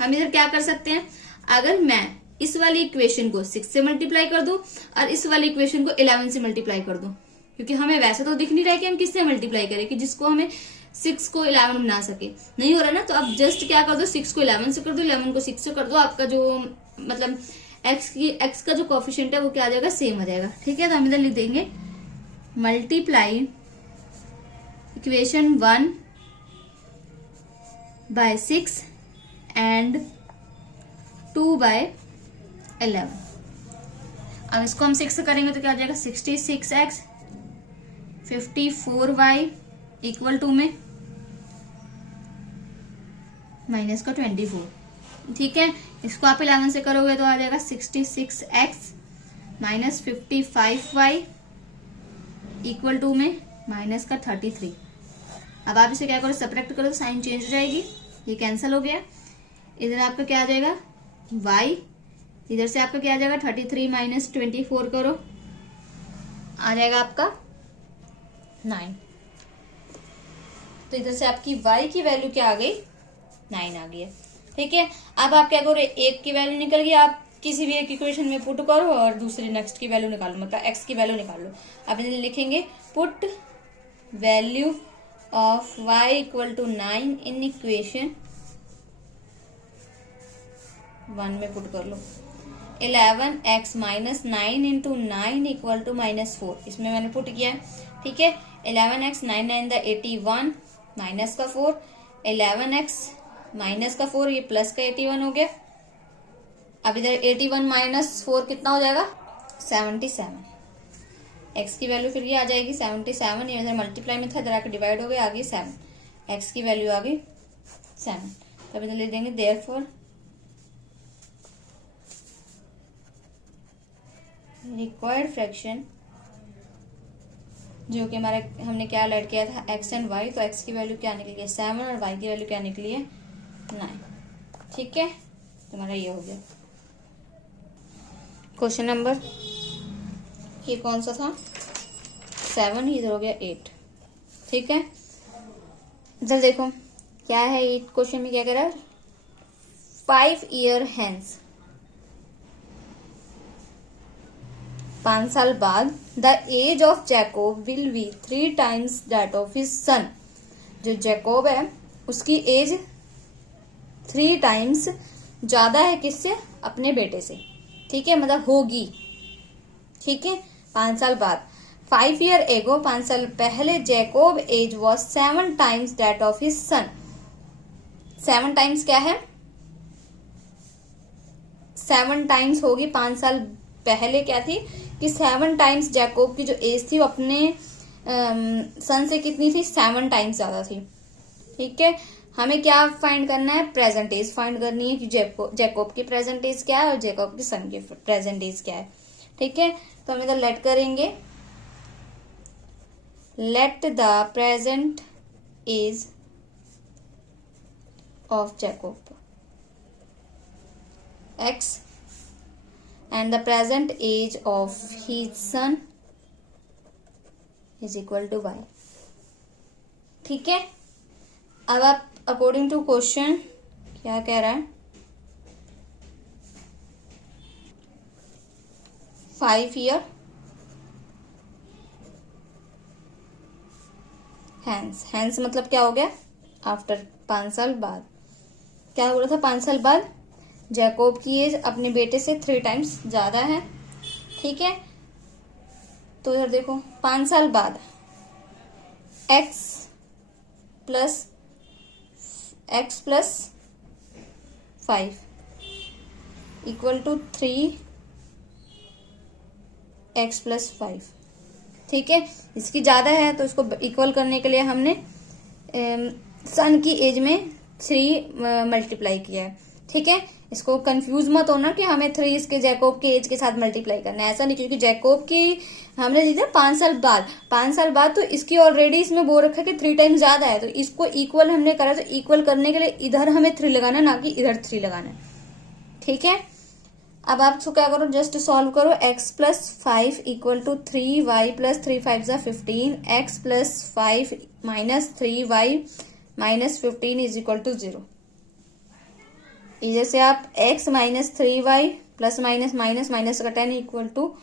हम इधर क्या कर सकते हैं, अगर मैं इस वाली इक्वेशन को 6 से मल्टीप्लाई कर दूं और इस वाली इक्वेशन को 11 से मल्टीप्लाई कर दूं, क्योंकि हमें वैसे तो दिख नहीं रहा है कि हम किससे मल्टीप्लाई करें, कि जिसको हमें 6 को 11 बना सके, नहीं हो रहा ना, तो आप जस्ट क्या कर दो, 6 को 11 से कर दो, 11 को 6 से कर दो, आपका जो मतलब x का जो कोफिशिएंट है वो क्या आ जाएगा, सेम आ जाएगा। ठीक है, तो हम इधर लिख देंगे multiply equation 1 by 6 and 2 by 11। अब इसको हम 6 से करेंगे तो क्या आ जाएगा, 66x 54y इक्वल टू में माइनस का 24। ठीक है, इसको आप 11 से करोगे तो आ जाएगा 66x minus 55y equal to में माइनस का 33। अब आप इसे क्या करो, सब्ट्रैक्ट करो तो साइन चेंज हो जाएगी, ये कैंसिल हो गया, इधर आपका क्या आ जाएगा y, इधर से आपका क्या आ जाएगा 33 माइनस 24 करो, आ जाएगा आपका 9। तो इधर से आपकी y की वैल्यू क्या आ गई, 9 आ गई है। ठीक है, अब आप क्या करो, एक की वैल्यू निकल गई, आप किसी भी एक इक्वेशन में पुट करो और दूसरी नेक्स्ट की वैल्यू निकालो, मतलब x की वैल्यू निकाल लो। आप इधर लिखेंगे put value of y equal to 9 in equation 1 में पुट कर लो। 11x minus 9 into 9 equal to minus 4, इसमें मैंने पुट किया है। ठीक है, 11x 9 9 द 81 माइनस का 4, 11x माइनस का 4, ये प्लस का 81 हो गया। अब इधर 81 माइनस 4 कितना हो जाएगा, 77। एक्स की वैल्यू फिर ये आ जाएगी 77, ये मल्टीप्लाई में था, इधर आके डिवाइड हो गया, आ गई 7, एक्स की वैल्यू आ गई 7। तब इधर लिख देंगे देयरफॉर रिक्वायर्ड फ्रैक्शन, जो कि हमारा हमने क्या ऐड किया था एक्स एंड वाई, तो एक्स की वैल्यू क्या निकली है 7 और वाई की वैल्यू क्या निकली है 9। ठीक है, तो हमारा ये हो गया क्वेश्चन नंबर, ये कौन सा था 7, इधर हो गया 8। ठीक है, इधर देखो क्या है, ये क्वेश्चन में क्या कह रहा है 5 ईयर हैंस, 5 साल बाद the age of Jacob will be 3 times that of his son. जो जैकोब है उसकी एज 3 टाइम्स ज्यादा है किससे, अपने बेटे से। ठीक है, मतलब होगी। ठीक है, 5 साल बाद 5 ईयर एगो, 5 साल पहले Jacob age was 7 times that of his son. 7 times क्या है, 7 टाइम्स होगी 5 साल पहले क्या थी कि 7 टाइम्स जैकोब की जो एज थी वो अपने सन से कितनी थी 7 टाइम्स ज्यादा थी। ठीक है, हमें क्या फाइंड करना है, प्रेजेंट एज फाइंड करनी है कि जैकोब की प्रेजेंट एज क्या है और जैकोब की सन की प्रेजेंट एज क्या है। ठीक है, तो हम इधर लेट करेंगे, let the present age of Jacob x and the present age of his son is equal to y। ठीक है, अब आप अकॉर्डिंग टू क्वेश्चन क्या कह रहा है 5 ईयर हैंस, हैंस मतलब क्या हो गया आफ्टर, 5 साल बाद। क्या बोला था 5 साल बाद जैकोब की एज अपने बेटे से 3 टाइम्स ज्यादा है। ठीक है, तो इधर देखो 5 साल बाद x plus 5 equal to 3x plus 5। ठीक है, इसकी ज्यादा है तो इसको इक्वल करने के लिए हमने सन की एज में 3 मल्टीप्लाई किया है। ठीक है, इसको कंफ्यूज मत होना कि हमें 3 इसके जैकोब के एज के साथ मल्टीप्लाई करना है, ऐसा नहीं, क्योंकि जैकोब की हमने दी था 5 साल बाद, 5 साल बाद तो इसकी ऑलरेडी इसमें बोल रखा है कि 3 टाइम्स ज्यादा है, तो इसको इक्वल हमने करा, तो इक्वल करने के लिए इधर हमें 3 लगाना, ना कि इधर 3 लगाना। ठीक है, अब आप इसको क्या करो, जस्ट सॉल्व करो, x plus 5 equal to 3y plus 3 5 जा 15, x plus 5 minus 3y minus 15 is equal to 0। इधर से आप x minus 3y plus minus minus minus का 10 equal to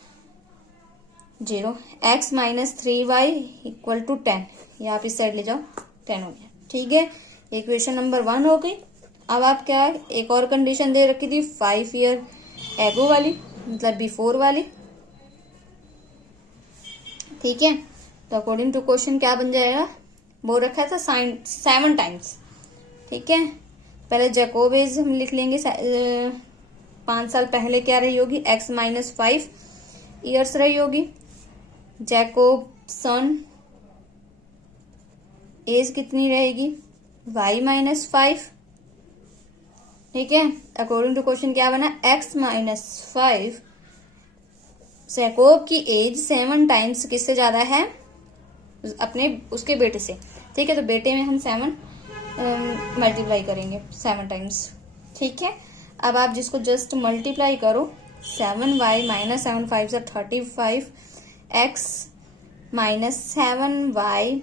0, x minus 3y equal to 10, ये आप इस साइड ले जाओ, 10 हो गया। ठीक है, इक्वेशन नंबर 1 हो गई। अब आप क्या, एक और कंडीशन दे रखी थी 5 ईयर एगो वाली, मतलब बिफोर वाली। ठीक है, तो अकॉर्डिंग टू क्वेश्चन क्या बन जाएगा, बोल रखा था 7 टाइम्स। ठीक है, पहले जैकोब एज हम लिख लेंगे, 5 साल पहले क्या रही होगी, x माइनस 5 ईयर्स रही होगी। जैकोब सन एज कितनी रहेगी, y माइनस 5। ठीक है, अकॉर्डिंग टू क्वेश्चन क्या बना, x माइनस 5, जैकोब की एज 7 टाइम्स किससे ज्यादा है, अपने उसके बेटे से। ठीक है, तो बेटे में हम 7 मल्टीप्लाई करेंगे 7 टाइम्स। ठीक है, अब आप जिसको जस्ट मल्टीप्लाई करो, 7y माइनस 7 5 से 35, x माइनस 7y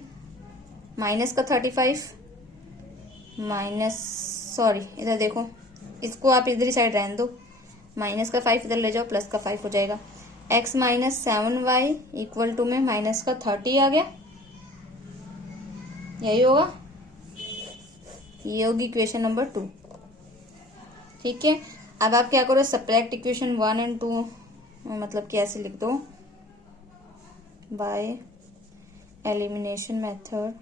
माइनस का 35 माइनस, सॉरी इधर देखो, इसको आप इधर ही साइड रहने दो, माइनस का 5 इधर ले जाओ, प्लस का 5 हो जाएगा। x minus 7y equal to में माइनस का 30 आ गया, यही होगा, ये होगी इक्वेशन नंबर 2। ठीक है, अब आप क्या करो, सब्ट्रैक्ट इक्वेशन 1 एंड 2, मतलब कि ऐसे लिख दो, by elimination method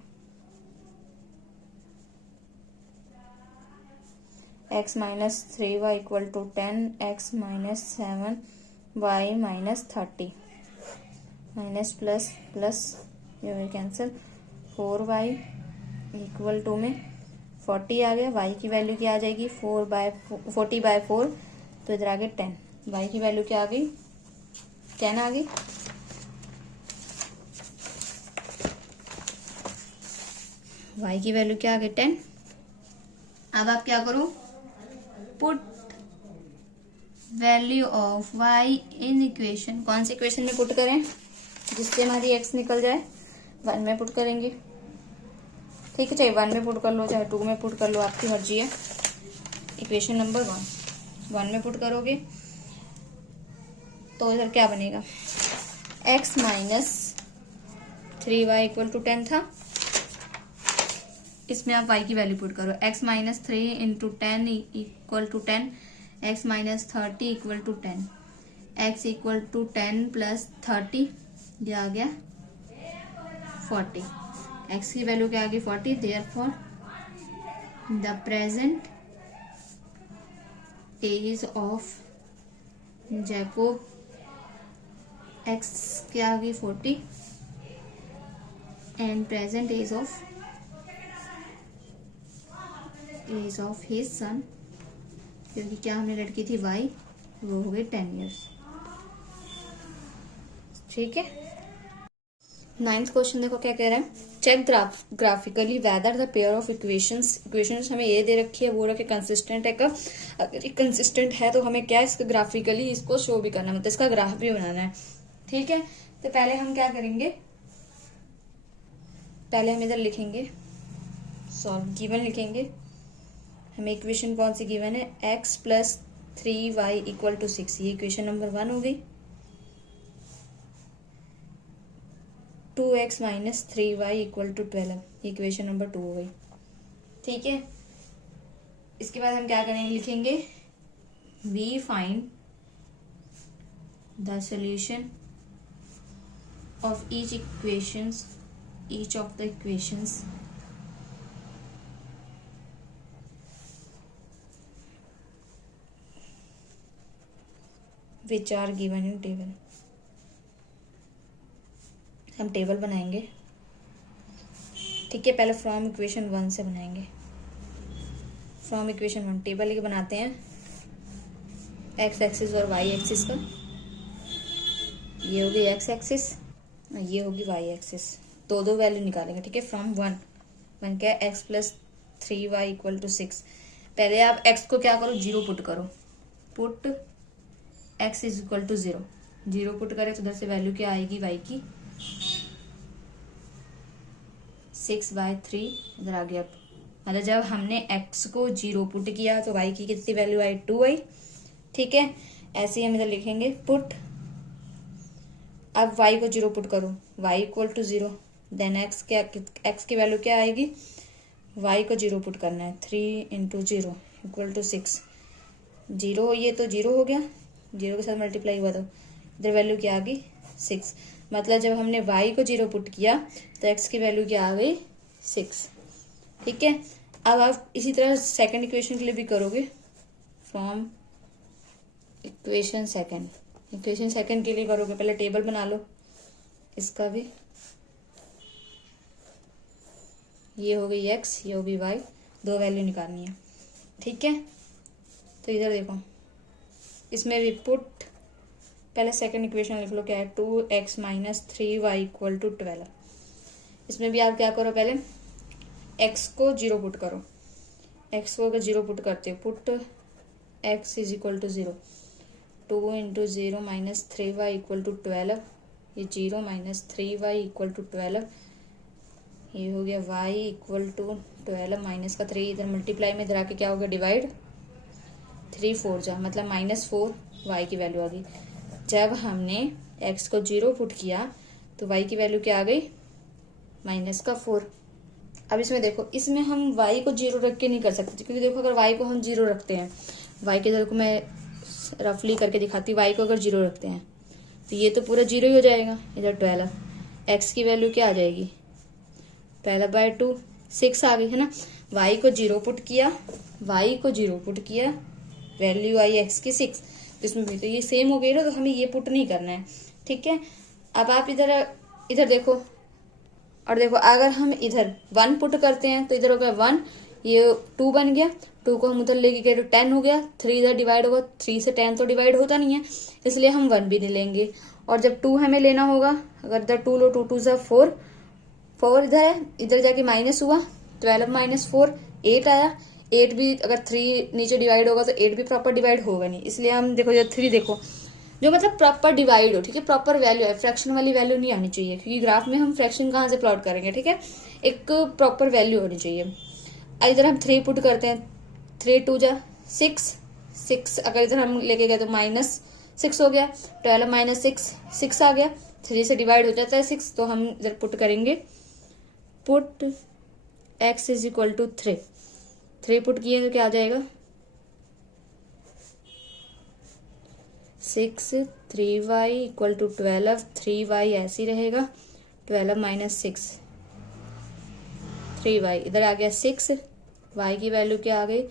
x minus 3y equal to 10, x minus 7y minus 30। Minus plus plus ये कैंसिल, 4y इक्वल टू में 40 आ गया। y की वैल्यू क्या आ जाएगी, 40/4, तो इधर आ गया 10। y की वैल्यू क्या आ गई, 10 आ गई। y की वैल्यू क्या आ गई, 10। अब आप क्या करो, put value of y in equation. कौन सी इक्वेशन में पुट करें, जिससे हमारी x निकल जाए, 1 में पुट करेंगे। ठीक है, चाहे 1 में पुट कर लो, चाहे 2 में पुट कर लो, आपकी मर्जी है। इक्वेशन नंबर 1 में पुट करोगे तो इधर क्या बनेगा, x minus 3y equal to 10 था। इसमें आप y की वैल्यू पुट करो, x minus 3 into 10 equal to 10, x minus 30 equal to 10, x equal to 10 plus 30, ये आ गया 40। x की वैल्यू क्या आ गई, 40। Therefore the present age of Jacob, x क्या आ गई, 40, and present age of his son, क्योंकि क्या हमने लड़की थी y, वो हो गई 10 ईयर्स। ठीक है, 9th क्वेश्चन देखो क्या कह रहा है, check graphically whether the pair of equations हमें ये दे रखी है, वो रखे कंसिस्टेंट है कब, अगर ये कंसिस्टेंट है तो हमें क्या इसका ग्राफिकली इसको शो भी करना है, मतलब इसका ग्राफ भी बनाना है। ठीक है, तो पहले हम क्या करेंगे, पहले हम इधर लिखेंगे सॉल्व, गिवन लिखेंगे। हमें इक्वेशन कौन सी गिवन है, x plus 3y equal to 6, ये इक्वेशन नंबर 1 हो गई। 2x minus 3y equal to 12, ये इक्वेशन नंबर 2 हो गई। ठीक है, इसके बाद हम क्या करेंगे, लिखेंगे we find the solution of each of the equations which are given in table. हम टेबल बनाएंगे। ठीक है, पहले फ्रॉम इक्वेशन 1 से बनाएंगे। फ्रॉम इक्वेशन 1 टेबल लेके बनाते हैं, x एक्सिस और y एक्सिस का। ये होगी x एक्सिस, ये होगी y एक्सिस, दो वैल्यू निकालेंगे। ठीक है, फ्रॉम 1 क्या है, x plus 3y equal to 6। पहले आप x को क्या करो, 0 पुट करो, put x is equal to 0 put करें तो उधर से वैल्यू क्या आएगी y की, 6/3 इधर आ गया। मतलब जब हमने x को 0 पुट किया तो y की कितनी वैल्यू आई, 2 आई। ठीक है, ऐसे ही हम इधर लिखेंगे पुट, अब y को 0 पुट करो, y equal to 0, then x की वैल्यू क्या आएगी, y को 0 पुट करना है, 3 इंटू 0 इक्वल टू 6, 0 ये तो 0 हो गया, 0 के साथ मल्टीप्लाई हुआ तो इधर वैल्यू क्या आ गई, 6। मतलब जब हमने y को 0 पुट किया तो x की वैल्यू क्या आ गई, 6। ठीक है, अब आप इसी तरह सेकंड इक्वेशन के लिए भी करोगे। फ्रॉम इक्वेशन सेकंड के लिए करोगे, पहले टेबल बना लो इसका भी। ये हो गई x, ये हो गई y, दो वैल्यू निकालनी है। ठीक है, तो इधर देखो, इसमें भी पुट, पहले सेकंड इक्वेशन लिख लो क्या है, 2x minus 3y equal to 12। इसमें भी आप क्या करो, पहले x को 0 पुट करो, x को अगर 0 पुट करते हो, put x is equal to 0, 2 into 0 minus 3y equal to 12, ये 0 माइनस 3y इक्वल टू 12, ये हो गया y इक्वल टू 12 माइनस का 3 इधर मल्टीप्लाई में इधर आके क्या हो गया, डिवाइड, 3 4 जा मतलब -4 y की वैल्यू आ गई। जब हमने x को 0 पुट किया तो y की वैल्यू क्या आ गई, -4। अब इसमें देखो, इसमें हम y को 0 रख के नहीं कर सकते, क्योंकि देखो अगर y को हम 0 रखते हैं, y के इधर को मैं रफली करके दिखाती हूँ, y को अगर 0 रखते हैं तो ये तो पूरा 0 ही हो जाएगा। इधर 12, x की वैल्यू क्या आ जाएगी, 12/2, 6 आ गई है ना। y को 0 पुट किया, वैल्यू आई x की 6, तो इसमें भी तो ये सेम हो गई ना, तो हमें ये पुट नहीं करना है। ठीक है, अब आप इधर इधर देखो, और देखो अगर हम इधर 1 पुट करते हैं तो इधर हो गया 1, ये 2 बन गया, 2 को हम उधर लेके गए तो 10 हो गया, 3 इधर डिवाइड होगा, 3 से 10 तो डिवाइड होता नहीं है, इसलिए हम 1 भी नहीं लेंगे। और जब 2 हमें लेना होगा, अगर इधर 2 लो, 2 2 जा 4, 4 इधर है, इधर जाके माइनस हुआ, 12 माइनस 4 8 आया, 8 भी अगर 3 नीचे डिवाइड होगा तो 8 भी प्रॉपर डिवाइड होगा नहीं, इसलिए हम देखो जो 3 देखो जो मतलब प्रॉपर डिवाइड हो, ठीक है, प्रॉपर वैल्यू है, फ्रैक्शन वाली वैल्यू नहीं आनी चाहिए, क्योंकि ग्राफ में हम फ्रैक्शन कहाँ से प्लॉट करेंगे, ठीक है, एक प्रॉपर वैल्यू होनी चाहिए। इधर हम 3 पुट करते हैं, 3 2 जा 6, 6 अगर इधर हम लेके गए तो -6 हो गया, 12 माइनस 6 6 आ गया, 3 से डिवाइड हो जाता है 6, तो हम इधर पुट करेंगे, put x is equal to 3, 3 put किए तो क्या आ जाएगा 6, 3y इक्वल टू 12, 3y ऐसे ही रहेगा, 12 माइनस 6 3y, इधर आ गया 6, y की वैल्यू क्या आ गई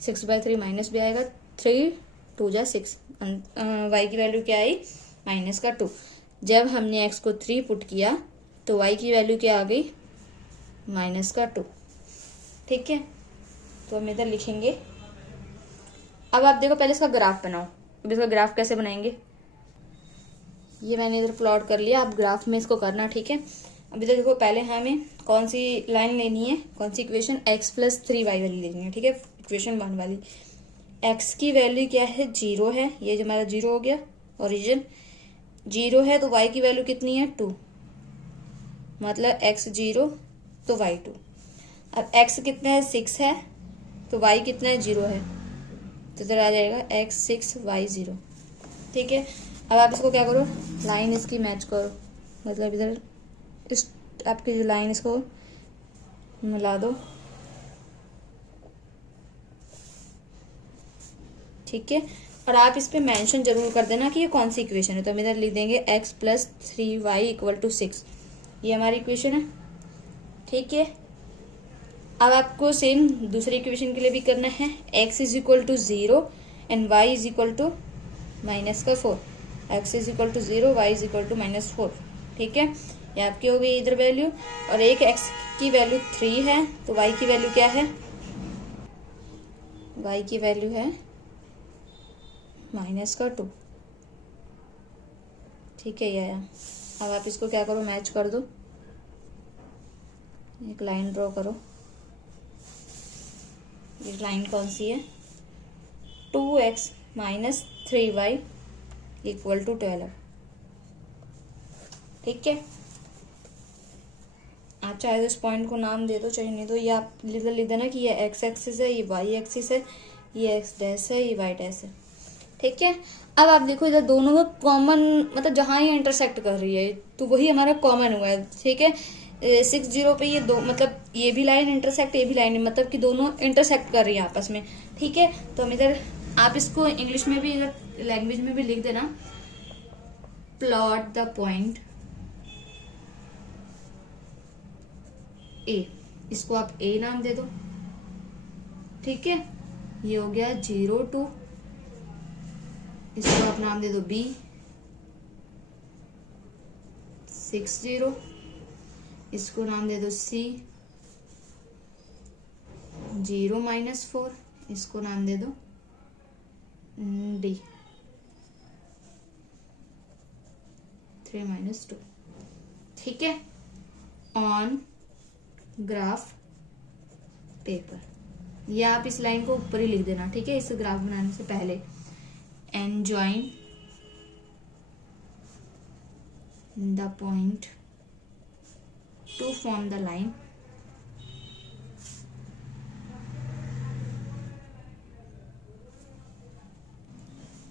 6/3 माइनस भी आएगा, 3 2 जा 6, y की वैल्यू क्या आई -2। जब हमने x को 3 पुट किया तो y की वैल्यू क्या आ गई -2, ठीक है। तो हम इधर लिखेंगे। अब आप देखो पहले इसका ग्राफ बनाओ। अब इसका ग्राफ कैसे बनाएंगे, ये मैंने इधर प्लॉट कर लिया, आप ग्राफ में इसको करना, ठीक है। अब इधर देखो पहले हमें कौन सी लाइन लेनी है, कौन सी इक्वेशन, x + 3y वाली लेनी है, ठीक है, इक्वेशन 1 वाली। x की वैल्यू क्या है 0 है, ये जो हमारा 0 हो गया, ओरिजिन 0 है, तो y की वैल्यू कितनी है 2, मतलब x 0 तो y 2। अब x कितना है 6 है, तो y कितना है 0 है, तो इधर आ जाएगा x 6 y 0, ठीक है। अब आप इसको क्या करो, लाइन इसकी मैच करो, मतलब इधर इस आपकी जो लाइन इसको मिला दो, ठीक है। और आप इस पे मेंशन जरूर कर देना कि ये कौन सी इक्वेशन है, तो हम इधर लिख देंगे x + 3y = 6, ये हमारी इक्वेशन है, ठीक है। अब आपको सेम दूसरी इक्वेशन के लिए भी करना है, x is equal to 0 and y is equal to -4, x is equal to 0, y is equal to -4, ठीक है। ये आपकी हो गई इधर वैल्यू, और एक x की वैल्यू 3 है, तो y की वैल्यू क्या है, y की वैल्यू है -2, ठीक है, ये आया। अब आप इसको क्या करो, मैच कर दो, एक लाइन ड्रॉ करो, ये लाइन कौन सी है, 2x - 3y = 12, ठीक है। आप चाहे तो इस पॉइंट को नाम दे दो, चाहे नहीं दो, ये आप लिख देना कि ये x एक्सिस है, ये y एक्सिस है, ये x डैश है, ये y डैश है, ठीक है। अब आप देखो इधर दोनों में कॉमन, मतलब जहां ये इंटरसेक्ट कर रही है तो वही हमारा कॉमन हुआ है, ठीक है। 6 0 पे ये दो, मतलब ये भी लाइन इंटरसेक्ट, ये भी लाइन, मतलब कि दोनों इंटरसेक्ट कर रही है आपस में, ठीक है। तो हम इधर, आप इसको इंग्लिश में भी, इधर लैंग्वेज में भी लिख देना, प्लॉट द पॉइंट ए, इसको आप ए नाम दे दो, ठीक है। ये हो गया 0 2, इसको आप नाम दे दो बी, 6 0, इसको नाम दे दो सी, 0 -4, इसको नाम दे दो डी, 3 - 2, ठीक है। ऑन ग्राफ पेपर, ये आप इस लाइन को ऊपर ही लिख देना, ठीक है, इस ग्राफ बनाने से पहले। And join the point to form the line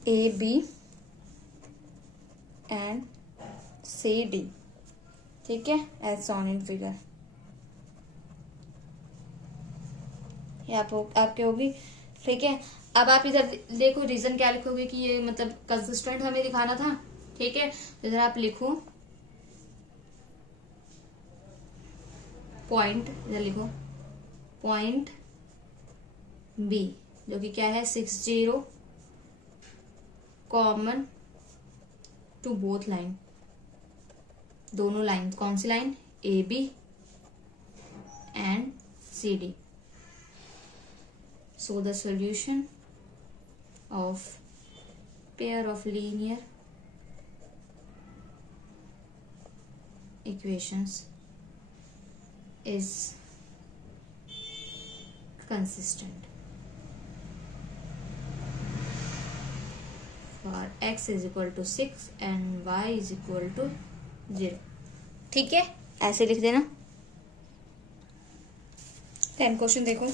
A B and C D, ठीक है, एज सॉन इन फिगर। ये आपके होगी, ठीक है। अब आप इधर देखो रीजन क्या लिखोगे कि ये मतलब कंसिस्टेंट हमें दिखाना था, ठीक है। तो इधर आप लिखो पॉइंट, इधर लिखो पॉइंट बी, जो कि क्या है 6 0 कॉमन टू बोथ लाइन, दोनों लाइन, कौन सी line, A B and C D. So the solution of pair of linear equations is consistent for x is equal to 6 and y is equal to 0. ठीक है, ऐसे लिख देना. 10 question देखो.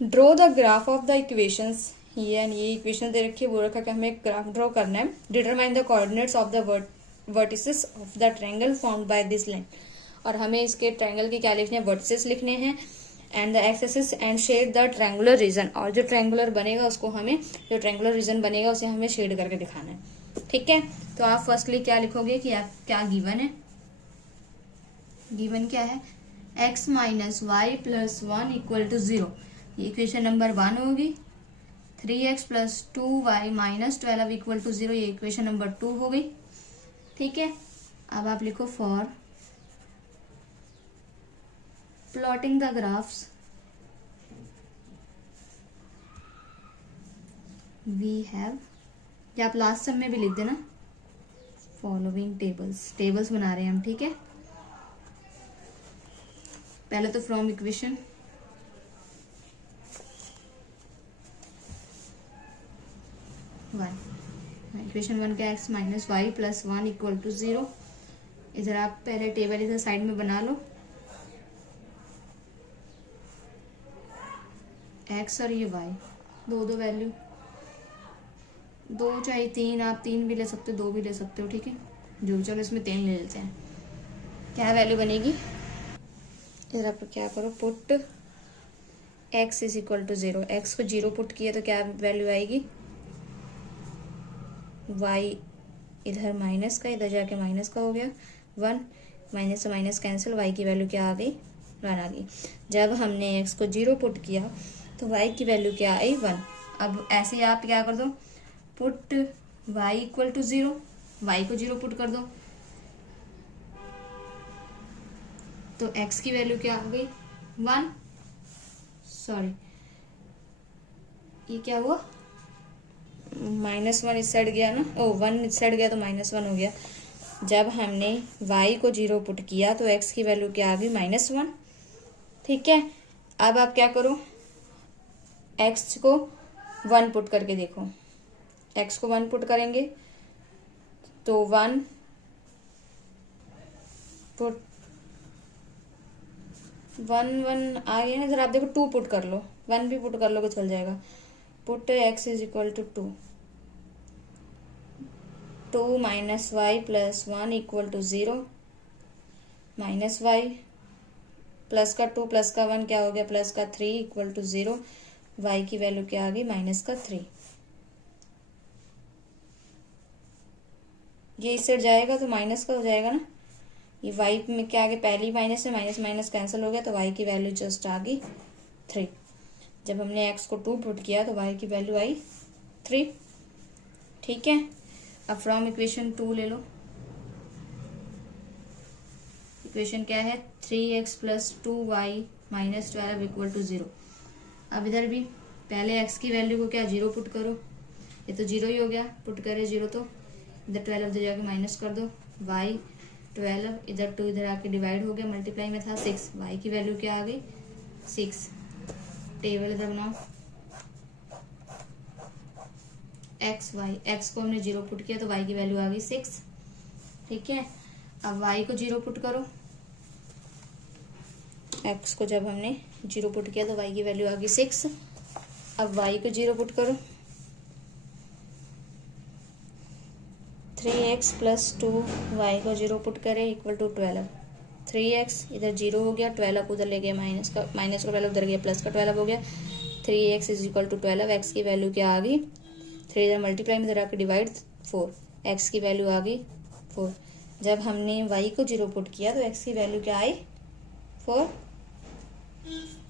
Draw the graph of the equations. ये equation दे रखी है, वो रखा कि हमें एक ग्राफ ड्रॉ करना है. Determine the coordinates of the vertices of the triangle formed by this line. और हमें इसके ट्रायंगल की क्या लिखने हैं, वर्टिसेस लिखने हैं and the axes and shade the triangular region. और जो ट्रायंगुलर बनेगा उसको हमें, जो ट्रायंगुलर रीजन बनेगा उसे हमें शेड करके दिखाना है. ठीक है, तो आप फर्स्टली क्या लिखोगे कि आप क्या गिवन है. गिवन क्या है, x minus y plus 1 equal to 0. ये इक्वेशन नंबर 1 होगी. 3x plus 2y minus 12 equal to 0, ये इक्वेशन नंबर 2 हो गई. ठीक है, अब आप लिखो for plotting the graphs we have, या आप लास्ट सम में भी लिख देना, फॉलोइंग टेबल्स बना रहे हैं हम. ठीक है, पहले तो फ्रॉम इक्वेशन इक्वेशन 1 का x minus y plus 1 equal to 0. इधर आप पहले टेबल इधर साइड में बना लो. x और ये y, दो वैल्यू, 2 चाहे 3, आप 3 भी ले सकते हो, 2 भी ले सकते हो. ठीक है, जो भी, चलो इसमें 3 ले लेते हैं. क्या वैल्यू बनेगी, इधर आप क्या करो, put x is equal to 0. x को 0 पुट किया तो क्या वैल्यू आएगी, y इधर माइनस का, इधर जाके माइनस का हो गया 1, माइनस से माइनस कैंसिल, y की वैल्यू क्या आ गई, 1 आ गई. जब हमने x को 0 पुट किया तो y की वैल्यू क्या आई, 1. अब ऐसे ही आप क्या कर दो, put y equal to 0, y को 0 पुट कर दो तो x की वैल्यू क्या आ गई, 1. सॉरी, ये क्या हुआ, -1 इस साइड गया ना, 1 इस साइड गया तो -1 हो गया. जब हमने y को 0 पुट किया तो x की वैल्यू क्या आ गई, -1. ठीक है, अब आप क्या करो, x को 1 पुट करके देखो. x को 1 पुट करेंगे तो 1 पुट 1 आ गया ना. इधर आप देखो 2 पुट कर लो, 1 भी पुट कर लो तो चल जाएगा. Put x is equal to 2 minus y plus 1 equal to 0, minus y plus का 2 प्लस का 1 क्या हो गया, प्लस का 3 इक्वल टू 0. y की वैल्यू क्या आ गई, माइनस का 3. ये इस साइड जाएगा तो माइनस का हो जाएगा ना. ये y में क्या आ गया, पहली माइनस से माइनस माइनस कैंसिल हो गया तो y की वैल्यू जस्ट आ गई 3. जब हमने x को 2 पुट किया तो y की वैल्यू आई 3. ठीक है, अब फ्रॉम इक्वेशन 2 ले लो. इक्वेशन क्या है, 3x plus 2y minus 12 equal to 0. अब इधर भी पहले x की वैल्यू को क्या 0 पुट करो, ये तो 0 ही हो गया, पुट करे 0 तो इधर 12 इधर जाके माइनस कर दो. y 12, इधर 2 इधर आके डिवाइड हो गया, मल्टीप्लाई में था 6, y की वैल्यू क्या आ गई 6. टेबल इधर बनाओ, x को हमने 0 पुट किया तो y की वैल्यू आ गई 6. ठीक है, अब y को 0 पुट करो. x को जब हमने 0 पुट किया तो y की वैल्यू आ गई 6. अब y को 0 पुट करो, 3x प्लस 2y को 0 पुट करें इक्वल टू 12. 3x इधर 0 हो गया, 12 को उधर ले गया, माइनस का 12 उधर गया, प्लस का 12 हो गया. 3x is equal to 12, x की वैल्यू क्या आ गई 3, इधर मल्टीप्लाई में इधर आकर डिवाइड 4, x की वैल्यू आ गई 4. जब हमने y को 0 पुट किया तो x की वैल्यू क्या आई 4.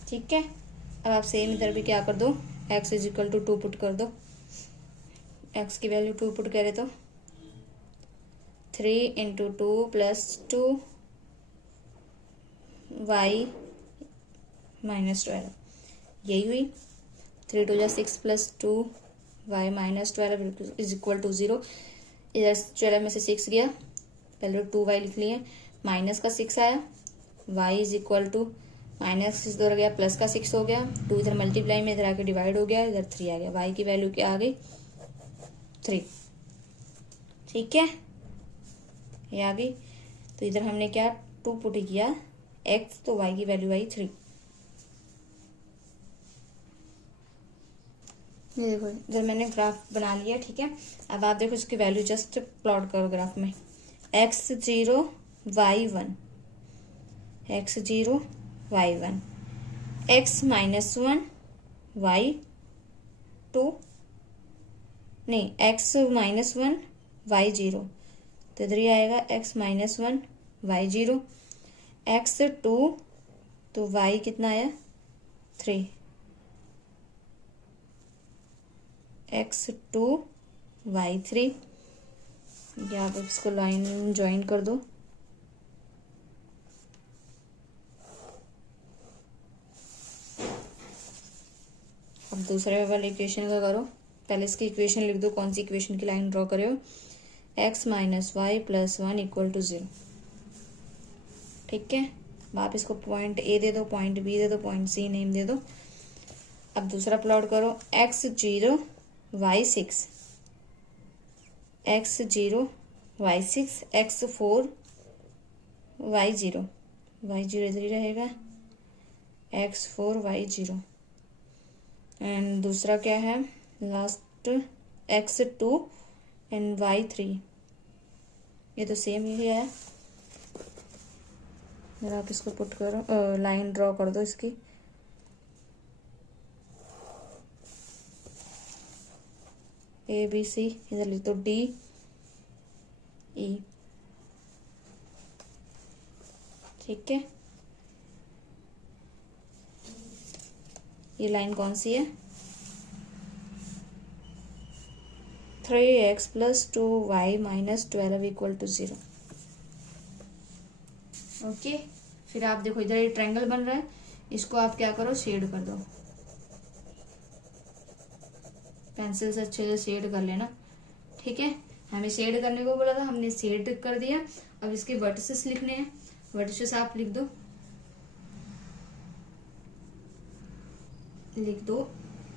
ठीक है, अब आप सेम इधर भी क्या कर दो, x is equal to 2 put कर दो. x की वैल्यू 2 पुट करें तो 3 इंटू 2 प्लस 2 वाई माइनस 12, यही हुई। 3 2 6 plus 2 y minus 12 is equal to 0। इधर 12 में से 6 गया, पहले 2 वाई लिख लिए, माइनस का 6 आया, y is equal to minus इधर गया, प्लस का 6 हो गया, 2 इधर मल्टीप्लाई में इधर आके डिवाइड हो गया, इधर 3 आ गया, वाई की वैल्यू क्या आ गई 3। ठीक है, ये आ गई। तो इधर हमने क्या 2 पुट किया x, तो y की वैल्यू आई 3। ये देखो इधर मैंने ग्राफ बना लिया। ठीक है, अब आप देखो इसकी वैल्यू जस्ट प्लॉट करो ग्राफ में। x0 y1, x0 y1, x minus 1 y2, नहीं x माइनस 1 y0, तो इधर ही आएगा x माइनस 1 y0, x2 तो y कितना आया 3, x2 y3। या आप इसको लाइन ज्वाइन कर दो। अब दूसरे वाले इक्वेशन का करो, पहले इसकी इक्वेशन लिख दो, कौन सी इक्वेशन की लाइन ड्रॉ करे हो। x minus y plus 1 equal to 0। ठीक है, अब आप इसको पॉइंट ए दे दो, पॉइंट बी दे दो, पॉइंट सी नेम दे दो। अब दूसरा प्लॉट करो, x0 y6, x0 y6, x4 y0, y0 इधर ही रहेगा, x4 y0। एंड दूसरा क्या है लास्ट, x2 एंड y3, ये तो सेम ही है। अगर आप इसको पुट करो, लाइन ड्रॉ कर दो इसकी। ए बी सी, इधर लिख दो डी ई। ठीक है, ये लाइन कौन सी है 3x plus 2y minus 12 equal to 0। Okay, फिर आप देखो इधर ये ट्रायंगल बन रहा है, इसको आप क्या करो शेड कर दो, पेंसिल से अच्छे से शेड कर लेना। ठीक है, हमें शेड करने को बोला था, हमने शेड कर दिया। अब इसके वर्टिसेस लिखने हैं, वर्टिसेस आप लिख दो,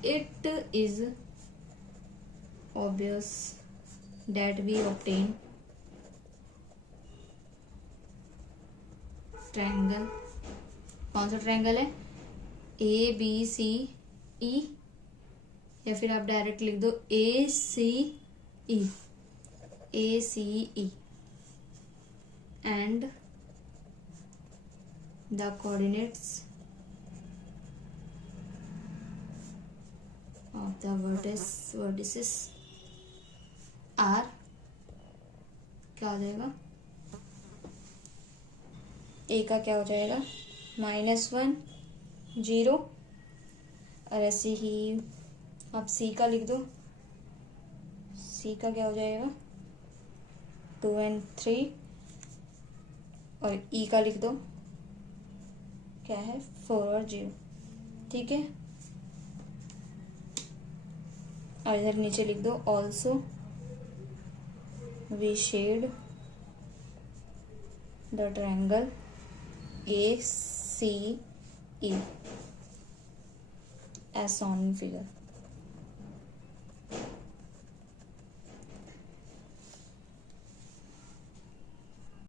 it is obvious that we obtain triangle, कौन सा ट्रायंगल है ए बी सी ई, या फिर आप डायरेक्ट लिख दो A C E and the coordinates of the vertices are, क्या हो जाएगा ए का क्या हो जाएगा -1 0, और ऐसे ही आप सी का लिख दो, सी का क्या हो जाएगा 2 और 3, और ई का लिख दो क्या है 4 और 0। ठीक है, और इधर नीचे लिख दो also we shade the triangle A C E as on figure.